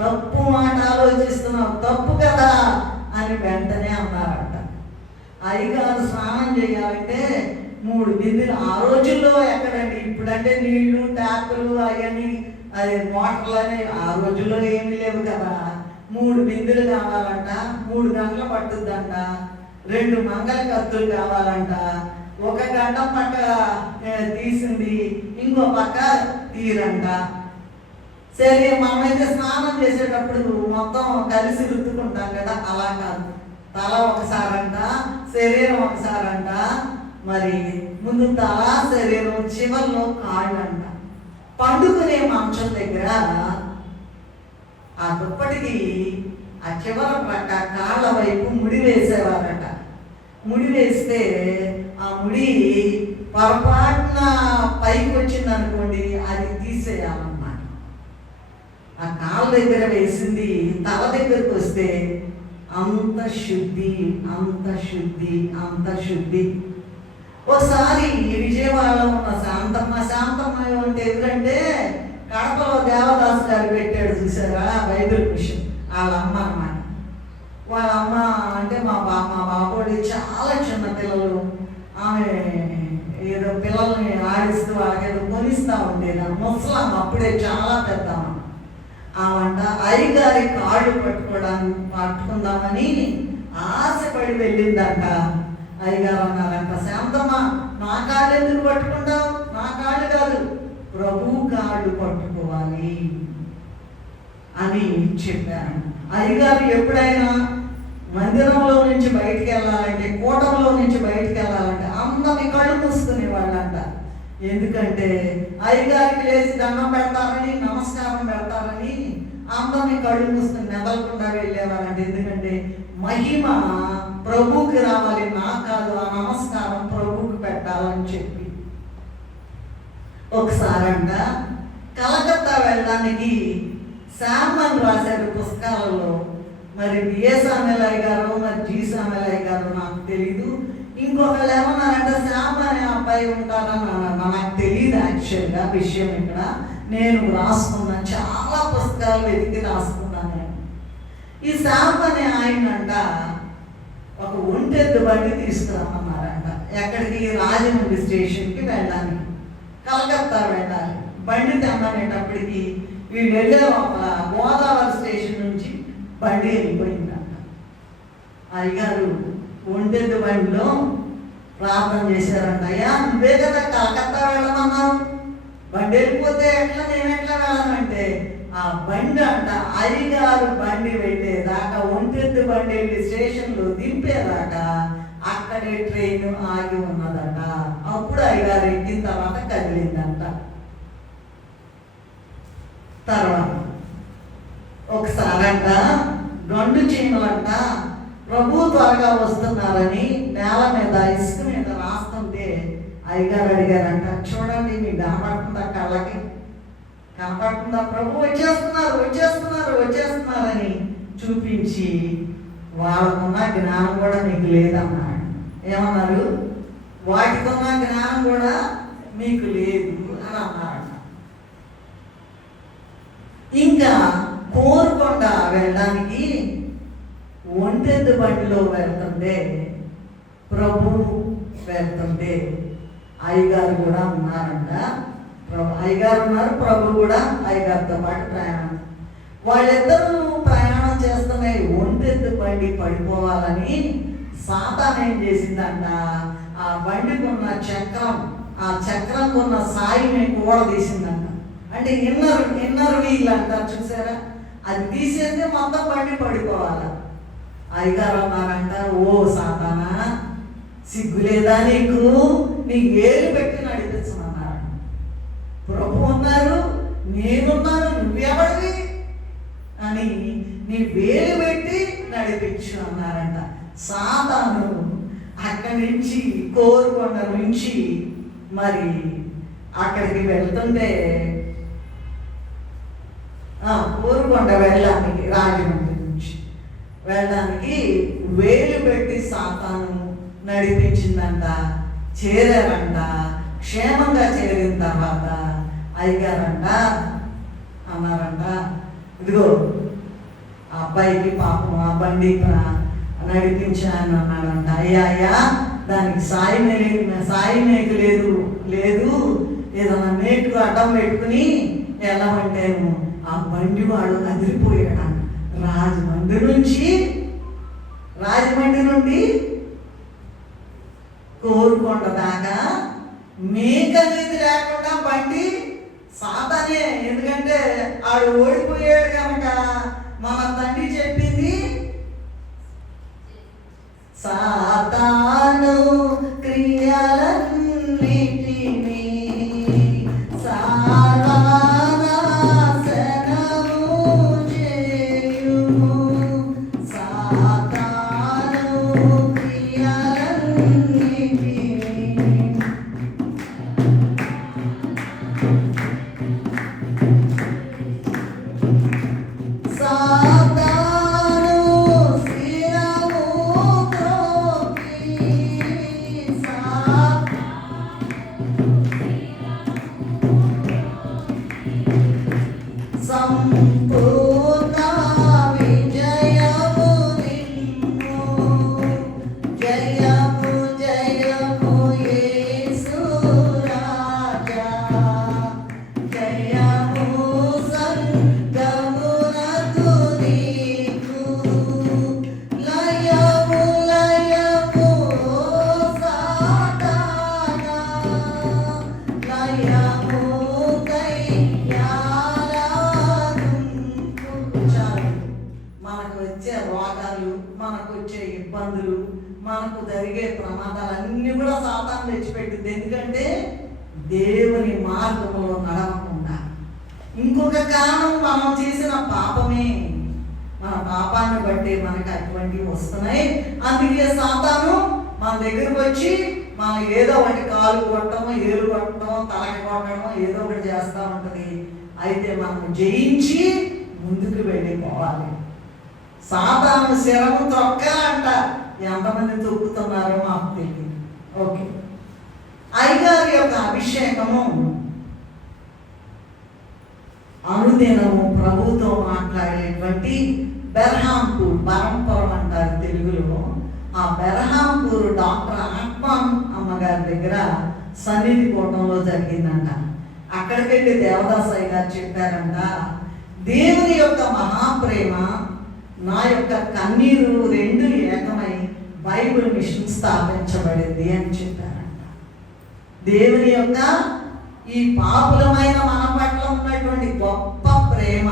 తప్పు మాట ఆలోచిస్తున్నావు, తప్పు కదా అని వెంటనే అన్నారంట. అయ్యగారు స్నానం చేయాలంటే 3 బిందెలు, ఆ రోజుల్లో ఎక్కడండి, ఇప్పుడంటే నీళ్లు ట్యాపులు అవన్నీ అది మోటార్లు అని, ఆ రోజుల్లో ఏమీ లేవు కదా. 3 బిందెలు కావాలంట, 3 గంటలు పట్టుద్దంట, 2 మంగళ కత్తులు కావాలంట, 1 గంట పక్క తీసింది, ఇంకో పక్క తీరంట. సరే, మనమైతే స్నానం చేసేటప్పుడు మొత్తం కలిసి రుద్దుకుంటాం కదా, అలా కాదు. తల ఒకసారంట, శరీరం ఒకసారంట. మరి ముందు తల, శరీరం, చివర్లో కాళ్ళంట. పండుకునే మంచం దగ్గర ఆ దుప్పటికి ఆ చివర ప్రక్క కాళ్ళ వైపు ముడి వేసేవారట. ముడి వేస్తే ఆ ముడి పొరపాటున పైకి వచ్చింది అనుకోండి, అది తీసేయాలన్నమాట. ఆ కాళ్ళ దగ్గర వేసింది తల దగ్గరకు వస్తే అంత శుద్ధి, అంత శుద్ధి, అంత శుద్ధి. ఒకసారి విజయవాడలో ఉన్న శాంతమ్మ అంటే ఎవరంటే కడపలో దేవదాస్ గారు పెట్టాడు చూసారా బైబిల్ మిషన్, వాళ్ళ అమ్మ అన్నమాట. వాళ్ళ అమ్మ అంటే మా బాబోడి చాలా చిన్న పిల్లలు, ఆమె ఏదో పిల్లల్ని ఆడిస్తూ వాళ్ళకేదో కొనిస్తూ ఉండేది. ముసలమ్మ, అప్పుడే చాలా పెద్దమ్మ. ఆమంట అయ్యగారి కాళ్ళు పట్టుకుందామని ఆశపడి వెళ్ళిందంట. అయ్యగారు అన్నారంట, శాంతమ్మ నా కాళ్ళు ఎందుకు పట్టుకుంటావు? నా కాళ్ళు కాదు, ప్రభు కాళ్ళు పట్టుకోవాలి అని చెప్పాను. అయ్యగారు ఎప్పుడైనా మందిరంలో నుంచి బయటికి వెళ్ళాలంటే, కూటంలో నుంచి బయటికి వెళ్ళాలంటే అందరినీ కళ్ళు మూసుకునే వాళ్ళంట. ఎందుకంటే అయ్యగారికి లేచి దండం పెడతారని, నమస్కారం పెడతారని అందరినీ కళ్ళు మూసుకుని మెదలకుండా వెళ్ళేవారంట. ఎందుకంటే మహిమ ప్రభువుకి రావాలి, నా కాదు, ఆ నమస్కారం ప్రభువుకి పెట్టాలని చెప్పి. ఒకసారంట కలకత్తా వెళ్ళడానికి శామన్ రాశారు పుస్తకాలలో. మరి బిఏ సామెలయ్య గారు, మరి జి సామెలయ్య గారు నాకు తెలీదు. ఇంకొకళ్ళు ఏమన్నారంటే శామ్ అనే అబ్బాయి ఉంటారని నాకు తెలియదు. యాక్చువల్గా విషయం ఇక్కడ నేను రాసుకున్నాను, చాలా పుస్తకాలు వెతికి రాసుకున్నాను నేను. ఈ శామ్ అనే ఆయనంట ఒక ఒంటెద్దు బండి తీసుకురామన్నారంట. ఎక్కడికి? రాజమండ్రి స్టేషన్కి వెళ్ళాలి, కలకత్తా వెళ్ళాలి. బండి తెమ్మనేటప్పటికి వీళ్ళు వెళ్ళే లోపల గోదావరి స్టేషన్ నుంచి బండి వెళ్ళిపోయిందంట. అయ్యగారు ఒంటెద్దు బండిలో ప్రార్థన చేశారంట. అయ్యా, నువ్వే కదా కలకత్తా వెళ్ళమన్నావు, బండి వెళ్ళిపోతే ఎట్లా, నేను ఎట్లా వెళ్ళానంటే ఆ బండి అంట అయ్యగారు బండి వెళ్ళేదాకా, ఒంటెద్దు బండి వెళ్ళి స్టేషన్లో దింపేదాకా అక్కడే ట్రైన్ ఆగి ఉన్నదట. అప్పుడు అయ్యగారు ఎక్కిన తర్వాత కదిలిందంట. తర్వాత ఒకసారంట గండు చీమలంట ప్రభు త్వరగా వస్తున్నారని నేల మీద ఇసుక మీద రాస్తుంటే అయ్యగారు అడిగారంట, చూడండి మీకు కనపడుతుందా, కళ్ళకి కనపడుతుందా, ప్రభు వచ్చేస్తున్నారని చూపించి, వాళ్ళకున్న జ్ఞానం కూడా మీకు లేదన్నాడు. ఏమన్నారు? వాటికున్న జ్ఞానం కూడా మీకు లేదు అని అన్నాడు. ఇంకా కోరుకొండ వెళ్ళడానికి ఒంటెద్దు బండిలో వెళ్తుంటే, ప్రభు వెళ్తుంటే అయ్యగారు కూడా ఉన్నారంట. అయ్యగారు ఉన్నారు, ప్రభు కూడా అయ్యగారితో పాటు ప్రయాణం. వాళ్ళిద్దరూ ప్రయాణం చేస్తున్నాయి. ఒంటెద్దు బండి పడిపోవాలని సాతాను ఏం చేసిందంట, ఆ బండికి ఉన్న చక్రం ఆ చక్రం ఉన్న సాయిని కూడదీసిందంట. అంటే ఇన్నర్ వీల్ అంటారు చూసారా, అది తీసేస్తే మొత్తం బండి పడిపోవాలి. అయ్యగారు అన్నారంట, ఓ సాతానా, సిగ్గులేదా నీకు ఏలు పెట్టి నడిపించమన్నారు. ప్రభు ఉన్నారు, నేనున్నాను, నువ్వెవడివి అని నీ వేలు పెట్టి నడిపించు అన్నారంట. సాతాను అక్కడి నుంచి కోరుకొండ నుంచి మరి అక్కడికి వెళ్తుంటే కోరుకొండ వెళ్ళడానికి, రాజమండ్రి నుంచి వెళ్ళడానికి వేలు పెట్టి సాతాను నడిపించిందంట. చేరారంట. క్షేమంగా చేరిన తర్వాత అయ్యారంట అన్నారంట, ఇదిగో ఆ అబ్బాయికి పాపం ఆ బండి నడిపించాను అన్నాడంట. అయ్యా దానికి సాయి మేకు లేదు ఏదన్నా మేకు అడ్డం పెట్టుకుని వెళ్ళమంటేను ఆ బండి వాడు అదిరిపోయాడు. రాజమండ్రి నుండి కోరుకొండ దాకా మేక అనేది లేకుండా బండి సాతానే. ఎందుకంటే ఆడు ఓడిపోయాడు కనుక మన తండ్రి చెప్పింది, సాతాను క్రియలన్నిటినీ ఇబ్బందులు, మనకు జరిగే ప్రమాదాలన్నీ కూడా సాతాను తెచ్చిపెట్టింది. ఎందుకంటే దేవుని మార్గంలో నడవకుండా. ఇంకొక కారణం మనం చేసిన పాపమే. మన పాపాన్ని బట్టి మనకి అటువంటివి వస్తున్నాయి. అందుకే సాతాను మన దగ్గరకు వచ్చి మనం ఏదో ఒకటి కాలు కొట్టడమో, ఏలు కొట్టడమో, తలకి కొట్టడమో ఏదో ఒకటి చేస్తూ ఉంటుంది. అయితే మనం జయించి ముందుకు వెళ్ళిపోవాలి. సాతాను శరము తొక్క అంట. ఎంతమంది తొక్కుతున్నారో మాకు తెలియదు. ఓకే, అయ్యగారి యొక్క అభిషేకము అనుదినము ప్రభుతో మాట్లాడేటువంటి బెర్హాంపూర్, బరంపురం అంటారు తెలుగులో. ఆ బెర్హాంపూర్ డాక్టర్ ఆత్మాన్ అమ్మగారి దగ్గర సన్నిధి కూటంలో జరిగిందంట. అక్కడికి వెళ్ళి దేవదాసయ్య గారు చెప్పారంట, దేవుని యొక్క మహాప్రేమ, నా యొక్క కన్నీరు రెండు ఏకమై బైబిల్ మిషన్ స్థాపించబడింది అని చెప్పారంట. దేవుని యొక్క ఈ పాపులమైన మన పట్ల ఉన్నటువంటి గొప్ప ప్రేమ,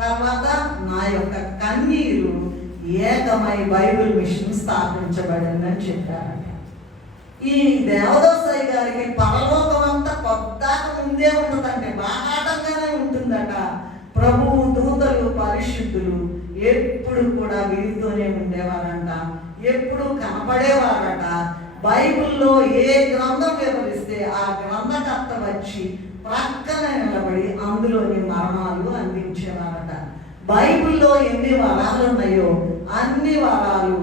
తర్వాత నా యొక్క కన్నీరు ఏకమై బైబిల్ మిషన్ స్థాపించబడిందని చెప్పారంట. ఈ దేవదాసయ్య గారికి పరలోకం అంతా కొద్దాక ముందే ఉంటుందంటే, బాగాటంగానే ఉంటుందట. ప్రభువు దూతలు పరిశుద్ధులు ఎప్పుడు కూడా వీరితోనే ఉండేవారంట, ఎప్పుడు కనపడేవారట. బైబిల్లో ఏ గ్రంథం వివరిస్తే ఆ గ్రంథకర్త వచ్చి ప్రక్కన నిలబడి అందులోని మర్మాలు అందించేవారట. బైబిల్లో ఎన్ని వరాలు ఉన్నాయో అన్ని వరాలు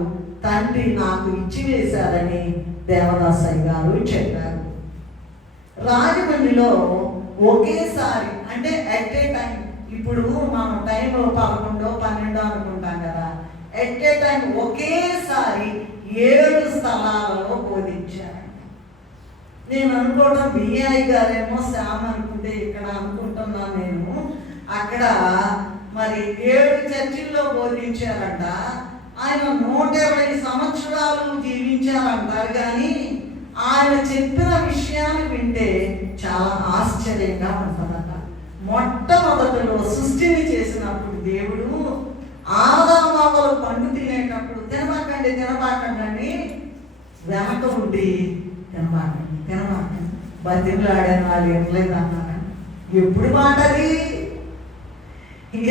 తండ్రి నాకు ఇచ్చి వేశారని దేవదాసయ్య గారు చెప్పారు. రాజమండ్రిలో ఒకేసారి, అంటే ఎట్ ఏ టైం, ఇప్పుడు మనం టైం 11, 12 అనుకుంటాం కదా, ఎట్ ఏ టైం ఒకేసారి 7 స్థలాలలో బోధించారంట. నేను అనుకోవటం బిఐ గారేమో శ్యామ్ అనుకుంటే ఇక్కడ అనుకుంటున్నాను నేను. అక్కడ మరి 7 చర్చిల్లో బోధించారంట. ఆయన 120 సంవత్సరాలు జీవించారంటారు, కానీ ఆయన చెప్పిన విషయాలు వింటే చాలా ఆశ్చర్యంగా ఉంటుందట. మొట్టమొదటిలో సృష్టిని చేసినప్పుడు దేవుడు ఆదామావలు పండు తినేటప్పుడు తినబాకండి అని వెనక ఉండి తినబాకండి బతిమలాడాను, వాళ్ళు వినలేదు అన్నాను. ఎప్పుడు మాటది?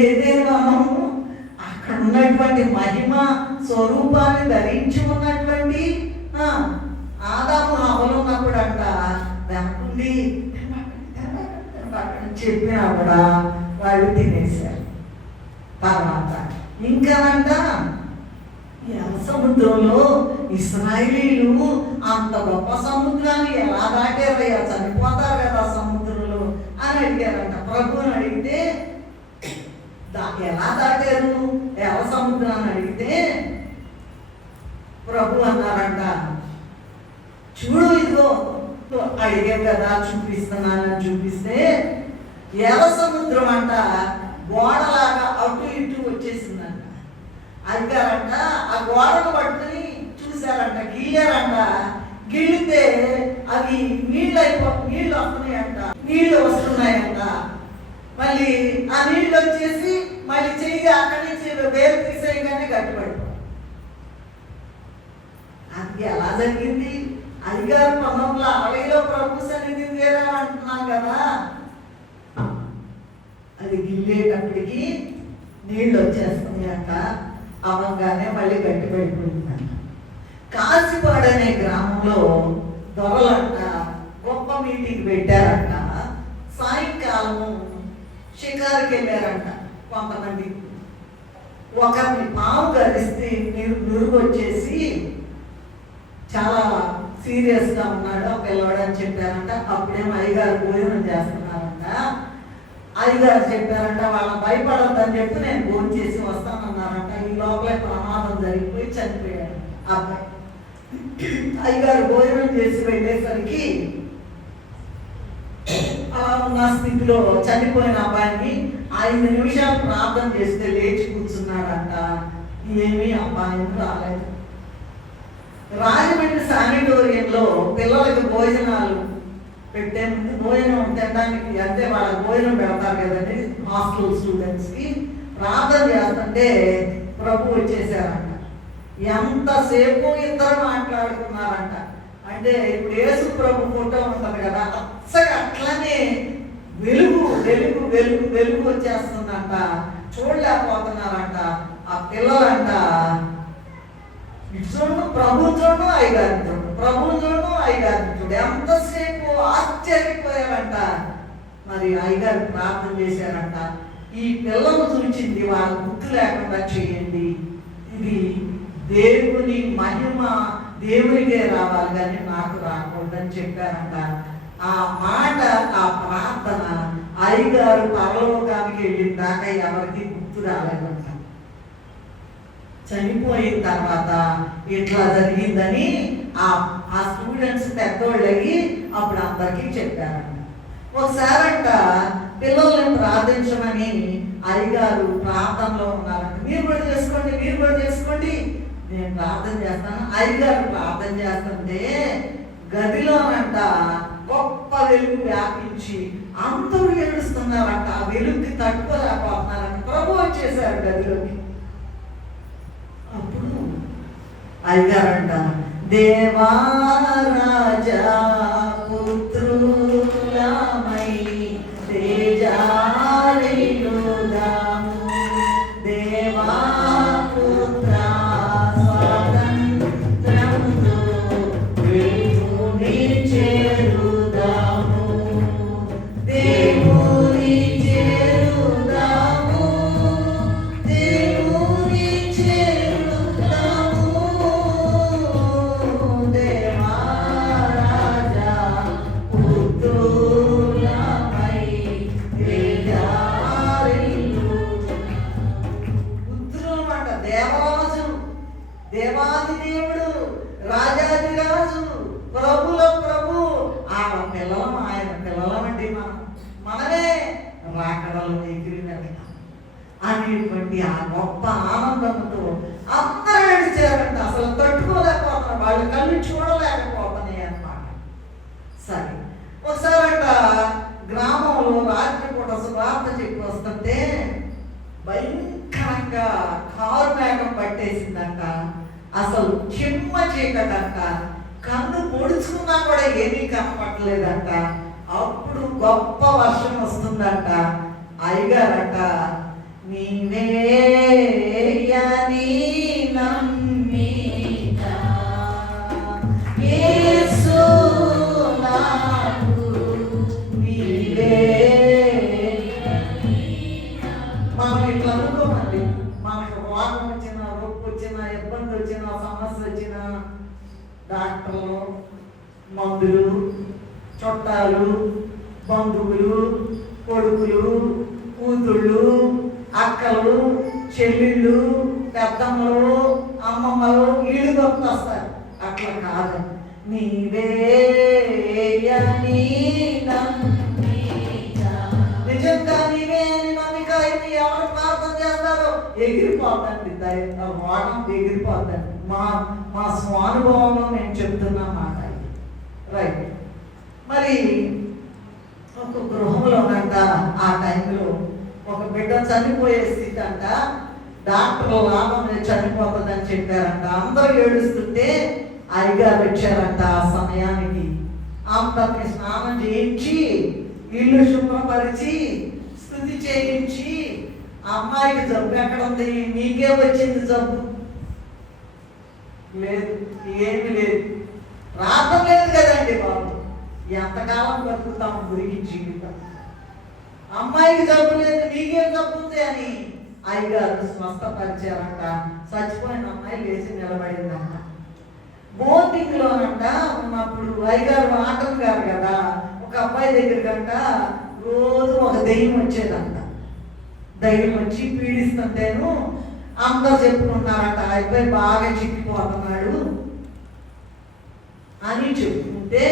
ఏదైనా మనము అక్కడ ఉన్నటువంటి మహిమ స్వరూపాన్ని ధరించి ఉన్నటువంటి ఆదాము హవ్వలు ఉన్నప్పుడు అంట వెనకుండి చెప్పినా కూడా వాళ్ళు తినేశారు. తర్వాత ఇంకానంట సముద్రంలో ఇశ్రాయేలీలు అంత గొప్ప సముద్రాన్ని ఎలా దాటారయ్యా, చనిపోతారు కదా సముద్రంలో అని అడిగారంట. ప్రభువుని అడిగితే ఎలా దాటారు ఎర్ర సముద్రాన్ని అడిగితే ప్రభు అన్నారంట, చూడు ఇదిగో అడిగావు కదా చూపిస్తున్నానని చూపిస్తే ఎర్ర సముద్రం అంట గోడలాగా అటు ఇటు వచ్చేసిందంట. అడిగారంట ఆ గోడను పట్టుకుని చూశారంట, గిల్లారంట. గిల్లితే అవి నీళ్ళు వస్తున్నాయంట, నీళ్ళు వస్తున్నాయంట. మళ్ళీ ఆ నీళ్ళు వచ్చేసి మళ్ళీ చెయ్యి అక్కడి నుంచి వేరు తీసేయగానే గట్టిపడిపో. అది ఎలా జరిగింది? అయ్యగారు 1960లో ప్రభు సన్నిధి చేరామంటున్నాం కదా, అది గిల్లేటప్పటికి నీళ్ళు వచ్చేస్తున్నాయంట. అవ్వగానే మళ్ళీ గట్టిపడిపోయిందంట. కాశీపాడు అనే గ్రామంలో దొరలంట గొప్ప మీటింగ్ పెట్టారంట. సాయంకాలం షికారుకి వెళ్ళారంట కొంతమంది. ఒకరిని పాము గడిస్తే నురుగు వచ్చేసి చాలా సీరియస్గా ఉన్నాడు ఆ పిల్లవాడు అని చెప్పారంట. అప్పుడేమో అయ్యగారు భోజనం చేస్తున్నారంట. అయ్యగారు చెప్పారంట వాళ్ళని భయపడొద్దని చెప్పి నేను భోజనం చేసి వస్తానన్నారంట. ఈ లోపలే ప్రమాదం జరిగిపోయి చనిపోయాడు అబ్బాయి. అయ్యగారు భోజనం చేసి వెళ్ళేసరికి అలా ఉన్న స్థితిలో చనిపోయిన అబ్బాయిని 5 నిమిషాలు ప్రార్థన చేస్తే లేచి కూర్చున్నాడంట. ఏమీ అబ్బాయిని రాలేదు. రాజమండ్రి శానిటోరియంలో పిల్లలకి భోజనాలు పెట్టే ముందు భోజనం తినడానికి అంటే వాళ్ళకి భోజనం పెడతారు కదండి హాస్టల్ స్టూడెంట్స్కి. ప్రార్థన చేస్తుంటే ప్రభు వచ్చేసారంట. ఎంతసేపు ఇద్దరు మాట్లాడుకున్నారంట. అంటే ఇప్పుడు యేసు ప్రభు ఫోటో ఉంటుంది కదా, అచ్చగా అట్లనే వెలుగు వెలుగు వెలుగు వెలుగు వచ్చేస్తుందంట. చూడలేకపోతున్నారంట ఆ పిల్లలంట. చూడు ప్రభు చూడు అయ్యగారి చూడు, ప్రభు చూడు అయ్యగారి చూడు, ఎంతసేపు ఆశ్చర్యపోయారంట. మరి అయ్యగారు ప్రార్థన చేశారంట, ఈ పిల్లలు చూచింది వాళ్ళ గుర్తు లేకుండా చేయండి, ఇది దేవుని మహిమ దేవునికే రావాలి కానీ నాకు రాకూడదని చెప్పారంట. ఆ మాట ఆ ప్రార్థన అయ్యగారు పరలోకానికి వెళ్ళిన దాకా ఎవరికి గుర్తు రాలేదంట. చనిపోయిన తర్వాత ఇట్లా జరిగిందని ఆ స్టూడెంట్స్ పెద్దోళ్ళకి అప్పుడు అందరికీ చెప్పారంట. ఒకసారంట పిల్లల్ని ప్రార్థించమని అయ్యగారు ప్రార్థనలో ఉన్నారంట. మీరు కూడా చేసుకోండి నేను ప్రార్థన చేస్తాను. అయ్యగారు ప్రార్థన చేస్తుంటే గదిలోనంట గొప్ప వెలుగు వ్యాపించి అందరూ ఏడుస్తున్నారంట. ఆ వెలుగుకి తట్టుకోలేకపోతున్నారంట. ప్రభు వచ్చేసారు గదిలోకి. అప్పుడు అయ్యగారంట, దేవా రాజా పుత్రులమై తేజాలిలుదాము, దేవా పుత్ర స్వాతంత్రముతో దేవుని చేరుదాము, దేవుని చేరుదాము, దేవుని చేరుదాము, దేవా రాజా పుత్రులమై పుత్రులమాట. దేవరాజు, దేవాది దేవుడు, రాజాదిరాజు, ప్రభుల ప్రభు, ఆ పిల్లలం ఆయన పిల్లలమండి. మనమే రాకడలు ఎగిరినవి అనేటువంటి ఆ గొప్ప ఆనందంతో అందరూ ఏడిచారంట. అసలు తట్టుకోలేకపోతున్నారు, వాళ్ళు కళ్ళు చూడలేకపోతున్నాయి అన్నమాట. భయంకరంగా కారు మేఘం పట్టేసిందంట. అసలు చిమ్మ చీకటంట. కన్ను పొడుచుకున్నా కూడా ఏమీ కనపడలేదంట. అప్పుడు గొప్ప వర్షం వస్తుందంట. అయ్యగారంట, నీవేయని నమ్మిక యేసు నాకు నీవే. మనం ఇట్లా అనుకోమండి. మనకు రోగం వచ్చినా, రొప్పు వచ్చినా, ఇబ్బంది వచ్చినా, సమస్య వచ్చినా డాక్టర్లు, మందులు, చుట్టాలు, బంధువులు, కొడుకులు, కూతుళ్ళు, అక్కలు, చెల్లెళ్ళు, పెద్దమ్మలు, అమ్మమ్మలు వీళ్ళు గుర్తొస్తారు. అట్లా కాదు. నీవేయని నమ్మిక. నిజంగా నీవే అని నమ్మిక అయితే ఎవరు ప్రార్థన చేస్తారో ఎగిరిపోతండి. వాడం ఎగిరిపోతండి. మా స్వానుభవంలో నేను చెప్తున్నా మాట. రైట్. మరి ఒక గృహంలోనంట ఆ టైంలో ఒక బిడ్డ చనిపోయే స్థితి అంట. డాక్టర్లు లాభం చనిపోతుందని చెప్పారంట. అందరూ ఏడుస్తుంటే అయ్యగారు వచ్చారంట. ఆ సమయానికి ఆమె స్నానం చేయించి, ఇల్లు శుభ్రపరిచి, స్థుతి చేయించి, అమ్మాయికి జబ్బు ఎక్కడ ఉంది, నీకే వచ్చింది జబ్బు లేదు, ఏమి లేదు, ప్రార్థన లేదు కదండి బాబు. ఎంతకాలం బతుకుతాం గురికి జీవితం. అమ్మాయికి జబ్బు లేదు, నీకేం జబ్బు ఉంది అని అయ్యగారు స్వస్థపరిచారంట. చచ్చిపోయిన అమ్మాయి లేచి నిలబడిందంట. బోటింగ్లోనంట ఉన్నప్పుడు అయ్యగారు ఆటం గారు కదా, ఒక అబ్బాయి దగ్గరికంట రోజు ఒక దెయ్యం వచ్చేదంట. దెయ్యం వచ్చి పీడిస్తుంటేను అందరూ చెప్పుకున్నారంట, ఆ అబ్బాయి బాగా చిక్కిపోతున్నాడు అని చెప్పుకుంటే,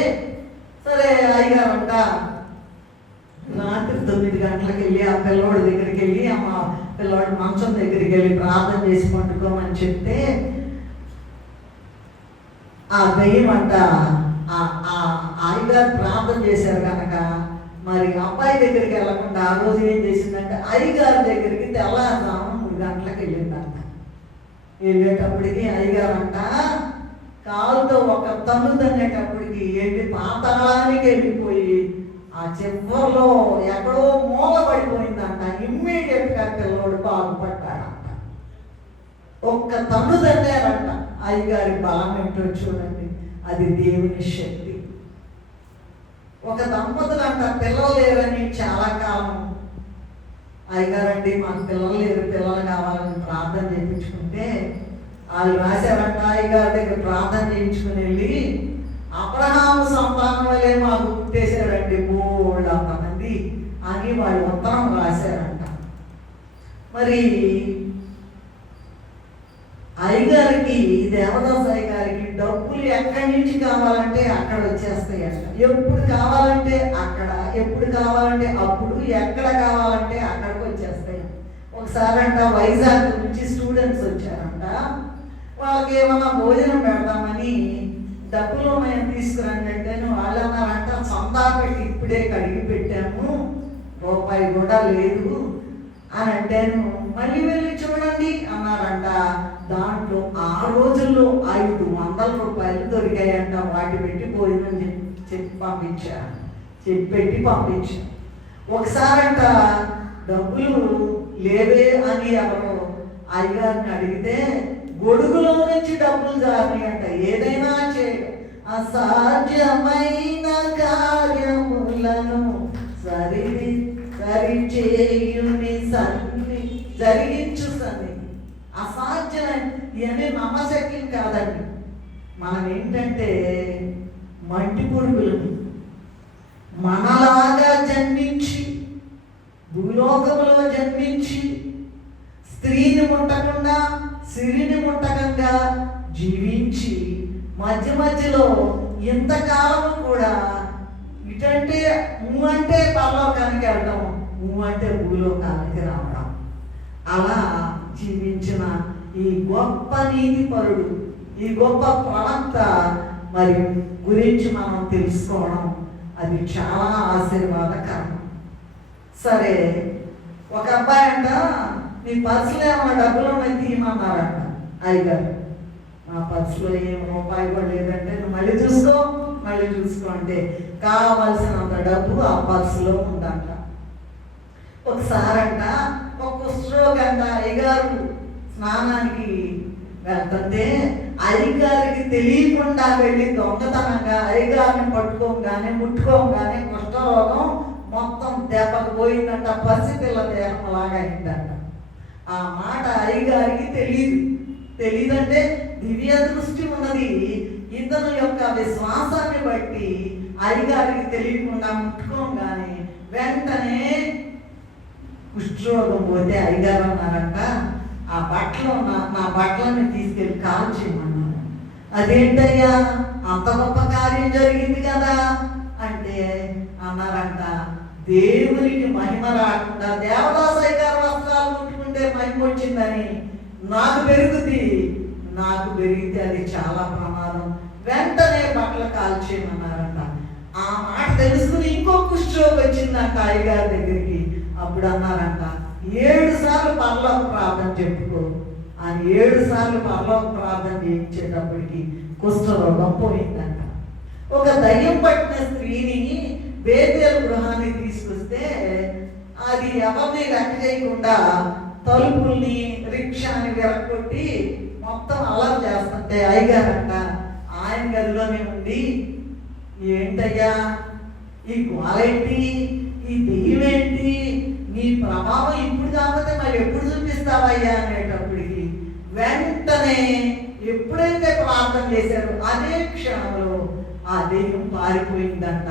సరే అయ్యగారంట రాత్రి 9 గంటలకు వెళ్ళి ఆ పిల్లోడి దగ్గరికి వెళ్ళి, అమ్మ పిల్లోడి మంచం దగ్గరికి వెళ్ళి ప్రార్థన చేసి పండుకోమని చెప్తే, ఆ దెయ్యం అంట అయ్యగారు ప్రార్థన చేశారు కనుక మరి అబ్బాయి దగ్గరికి వెళ్ళకుండా ఆ రోజు ఏం చేసిందంటే అయ్యగారి దగ్గరికి తెల్లారుజాము 3 గంటలకు వెళ్ళిందంట. వెళ్ళేటప్పటికి అయ్యగారు అంట కాలుతో ఒక తన్ను తన్నేటప్పటికి వెళ్ళి పాతాళానికి వెళ్ళిపోయి ఆ చివరిలో ఎక్కడో మూల పడిపోయిందంట. ఇమ్మీడియట్గా పిల్లోడు బాగుపడ్డాడంట. ఒక్క తన్ను తన్నారంట. అయ్యగారి బలం ఏంటో చూడండి, అది దేవుని శక్తి. ఒక దంపతులు అంట పిల్లలు లేరని చాలా కాలం అయ్యగారండి మాకు పిల్లలు లేరు, పిల్లలు కావాలని ప్రార్థన చేయించుకుంటే వాళ్ళు రాశారంట. అయ్యగారి దగ్గర ప్రార్థన చేయించుకుని వెళ్ళి అబ్రహాము సంతానం వల్లే మాకు పుట్టేశారండి బోళ్ళు అంతమంది అని వాళ్ళు ఉత్తరం రాశారంట. మరి అయ్యగారికి, దేవదాస్ అయ్యగారికి డబ్బులు ఎక్కడి నుంచి కావాలంటే అక్కడ వచ్చేస్తాయంట. ఎప్పుడు కావాలంటే అక్కడ, ఎప్పుడు కావాలంటే అప్పుడు, ఎక్కడ కావాలంటే అక్కడికి వచ్చేస్తాయి. ఒకసారి అంట వైజాగ్ నుంచి స్టూడెంట్స్ వచ్చారంట. వాళ్ళకి ఏమన్నా భోజనం పెడదామని డబ్బులు మేము తీసుకురండి అంటే వాళ్ళు అన్నారంట, చందా పెట్టి ఇప్పుడే కడిగి పెట్టాము, రూపాయి కూడా లేదు అని అంటేను మళ్ళీ వెళ్ళి చూడండి అన్నారంట. దాంట్లో ఆ రోజుల్లో 500 రూపాయలు దొరికాయంట. వాటి పెట్టి భోజనం చెప్పి పంపించారు, పెట్టి పంపించారు. ఒకసారంట డబ్బులు లేవే అని ఎవరు అయ్యగారిని అడిగితే గొడుగులో నుంచి డబ్బులు జారినాయంట. ఏదైనా అసాధ్యమైన కార్యములను సరిచేయుని సన్ని జరిగించు సన్ని. అసాధ్యమైన ఇవన్నీ నమ్మశక్యం కాదండి. మనం ఏంటంటే మంటి పురుగులు మనలాగా జన్మించి, భూలోకములో జన్మించి, స్త్రీని ముట్టకుండా సిరిని ముట్టకంగా జీవించి మధ్య మధ్యలో ఇంతకాలము కూడా ఇటంటే అంటే పరలోకానికి వెళ్ళడం, అంటే భూలోకానికి రావడం, అలా జీవించిన ఈ గొప్ప నీతిపరుడు, ఈ గొప్ప ప్రవక్త మరి గురించి మనం తెలుసుకోవడం అది చాలా ఆశీర్వాదకరం. సరే, ఒక అబ్బాయి అంట నీ పర్సులో ఏమో డబ్బులు ఉన్నాయి తీయమన్నారంట అయ్యగారు. నా పర్సులో ఏం రూపాయి కూడా లేదంటే, నువ్వు మళ్ళీ చూసుకో అంటే కావాల్సినంత డబ్బు ఆ పర్సులో ఉందంట. ఒకసారంట ఒక కుష్ఠరోగంట అయ్యగారు స్నానానికి వెళ్తుంటే అయ్యగారికి తెలియకుండా వెళ్ళి దొంగతనంగా అయ్యగారిని పట్టుకోగానే ముట్టుకోగానే కుష్ఠరోగం మొత్తం దెబ్బకు పోయిందంట. పసిపిల్ల దేహంలాగా అయిందంట. ఆ మాట అయ్యగారికి తెలియదంటే దివ్య దృష్టి ఉన్నది. ఇతను యొక్క విశ్వాసాన్ని బట్టి అయ్యగారికి తెలియకుండా ముట్టుకోగానే వెంటనే కుష్ఠరోగం పోతే అయ్యగారు అన్నారంట, ఆ బట్టలు నా బట్టలను తీసుకెళ్ళి కాల్ చేయమన్నారు. అదేంటయ్యా అంత గొప్ప కార్యం జరిగింది కదా అంటే అన్నారంట, దేవునికి మహిమ రాకుండా దేవదాసయ్య గారు వస్త్రాలు ముట్టుకుంటే మహిమ వచ్చిందని నాకు పెరిగితే అది చాలా ప్రమాదం, వెంటనే బట్టలు కాల్చేయమన్నారంట. ఆ మాట తెలుసుకుని ఇంకో కుష్ఠరోగం వచ్చిందంట అయ్యగారి దగ్గరికి. అప్పుడు అన్నారంట, 7 సార్లు పరలోక ప్రార్థన చెప్పుకో అని 7 సార్లు పరలోక ప్రార్థన చేయించేటప్పటికి కుష్ఠరోగం పోయిందంట. ఒక దయ్యం పట్టిన స్త్రీని బేతేలు గృహాన్ని తీసుకొస్తే అది ఎవరిని లెక్క చేయకుండా తలుపుల్ని రిక్షాని విరగొట్టి మొత్తం అల్లరి చేస్తుంటే అయ్యగారంట ఆయన గదిలోనే ఉండి, ఏంటయ్యా ఈ గోలేంటి, ఈ దెయ్యం ఏంటి, నీ ప్రభావం ఇప్పుడు కాకపోతే మళ్ళీ ఎప్పుడు చూపిస్తావయ్యా అనేటప్పటికి వెంటనే ఎప్పుడైతే ప్రార్థన చేశారో అదే క్షణంలో ఆ దెయ్యం పారిపోయిందంట.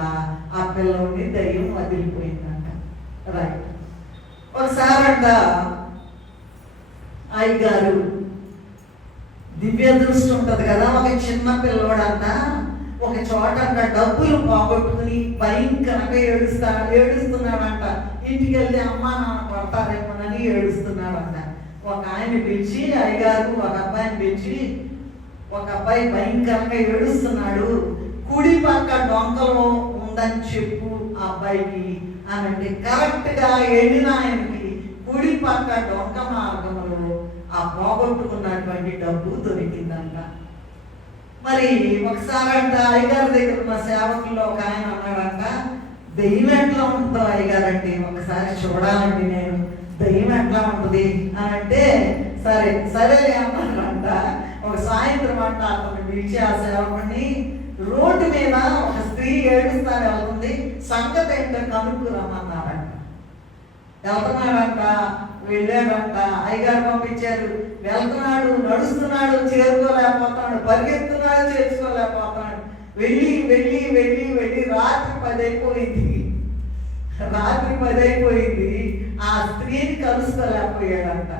ఆ పిల్లోని దెయ్యం వదిలిపోయిందంట. రైట్. ఒకసారంట అయ్యగారు దివ్య దృష్టి ఉంటుంది కదా, ఒక చిన్న పిల్లోడంట ఒక చోట అంట డబ్బులు పోగొట్టుకుని భయంకరంగా ఏడుస్తున్నాడంట. ఇంటికి వెళ్తే అమ్మ నాన్న కొడతారేమోనని ఏడుస్తున్నాడంట. ఒక ఆయన పిలిచి అయ్యగారు ఒక అబ్బాయిని పిలిచి, ఒక అబ్బాయి భయంకరంగా ఏడుస్తున్నాడు, కుడి పక్క డొంకలో ఉందని చెప్పు ఆ అబ్బాయికి అని అంటే కరెక్ట్గా వెళ్ళిన ఆయనకి కుడి పక్క డొంక మార్గంలో ఆ పోగొట్టుకున్నటువంటి డబ్బు దొరికిందంట. మరి ఒకసారి అంట అయ్యగారి దగ్గర ఉన్న సేవకుల్లో ఒక ఆయన అన్నాడంట, దెయ్యం ఎట్లా ఉంటుందో అయ్యగారంటే ఒకసారి చూడాలండి, నేను దెయ్యం ఎట్లా ఉంటుంది అని అంటే సరే అన్నాడంట. ఒక సాయంత్రం అంట అతను పిలిచి ఆ సేవకుని, రోడ్డు మీద ఒక స్త్రీ ఏడుస్తా వెళ్తుంది, సంగతి ఏంటో కనుక్కురమ్మన్నారంట. వెళ్తున్నాడంట, వెళ్ళాడంట, అయ్యగారు పంపించారు. వెళ్తున్నాడు, నడుస్తున్నాడు, చేరుకోలేకపోతున్నాడు, పరిగెత్తున్నాడు, చేర్చుకోలేకపోతున్నాడు. వెళ్ళి వెళ్ళి వెళ్ళి వెళ్ళి రాత్రి 10 అయిపోయింది. ఆ స్త్రీని కలుసుకోలేకపోయాడంట.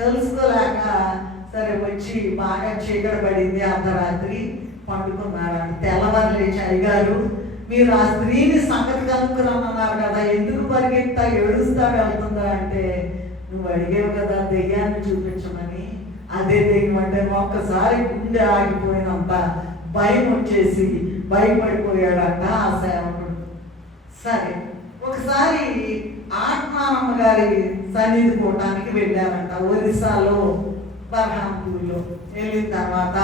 కలుసుకోలేక సరే వచ్చి బాగా చీకటి పడింది, అర్ధరాత్రి పండుకున్నాడంట. తెల్లవారు లేచి, అయ్యగారు మీరు ఆ స్త్రీని సంగతి కనుక్కురమ్మన్నారు కదా, ఎందుకు పరిగెత్తా ఏడుస్తా వెళ్తుందా అంటే, నువ్వు అడిగేవు కదా దెయ్యాన్ని చూపించమని, అదే దెయ్యం అంటే ఒక్కసారి గుండె ఆగిపోయినంత భయం వచ్చేసి భయపడిపోయాడంట ఆ సేవకుడు. సరే ఒకసారి ఆత్మానమ్మ గారి సన్నిధి కూటానికి వెళ్ళారంట ఒరిస్సాలో బర్హాంపూర్లో. వెళ్ళిన తర్వాత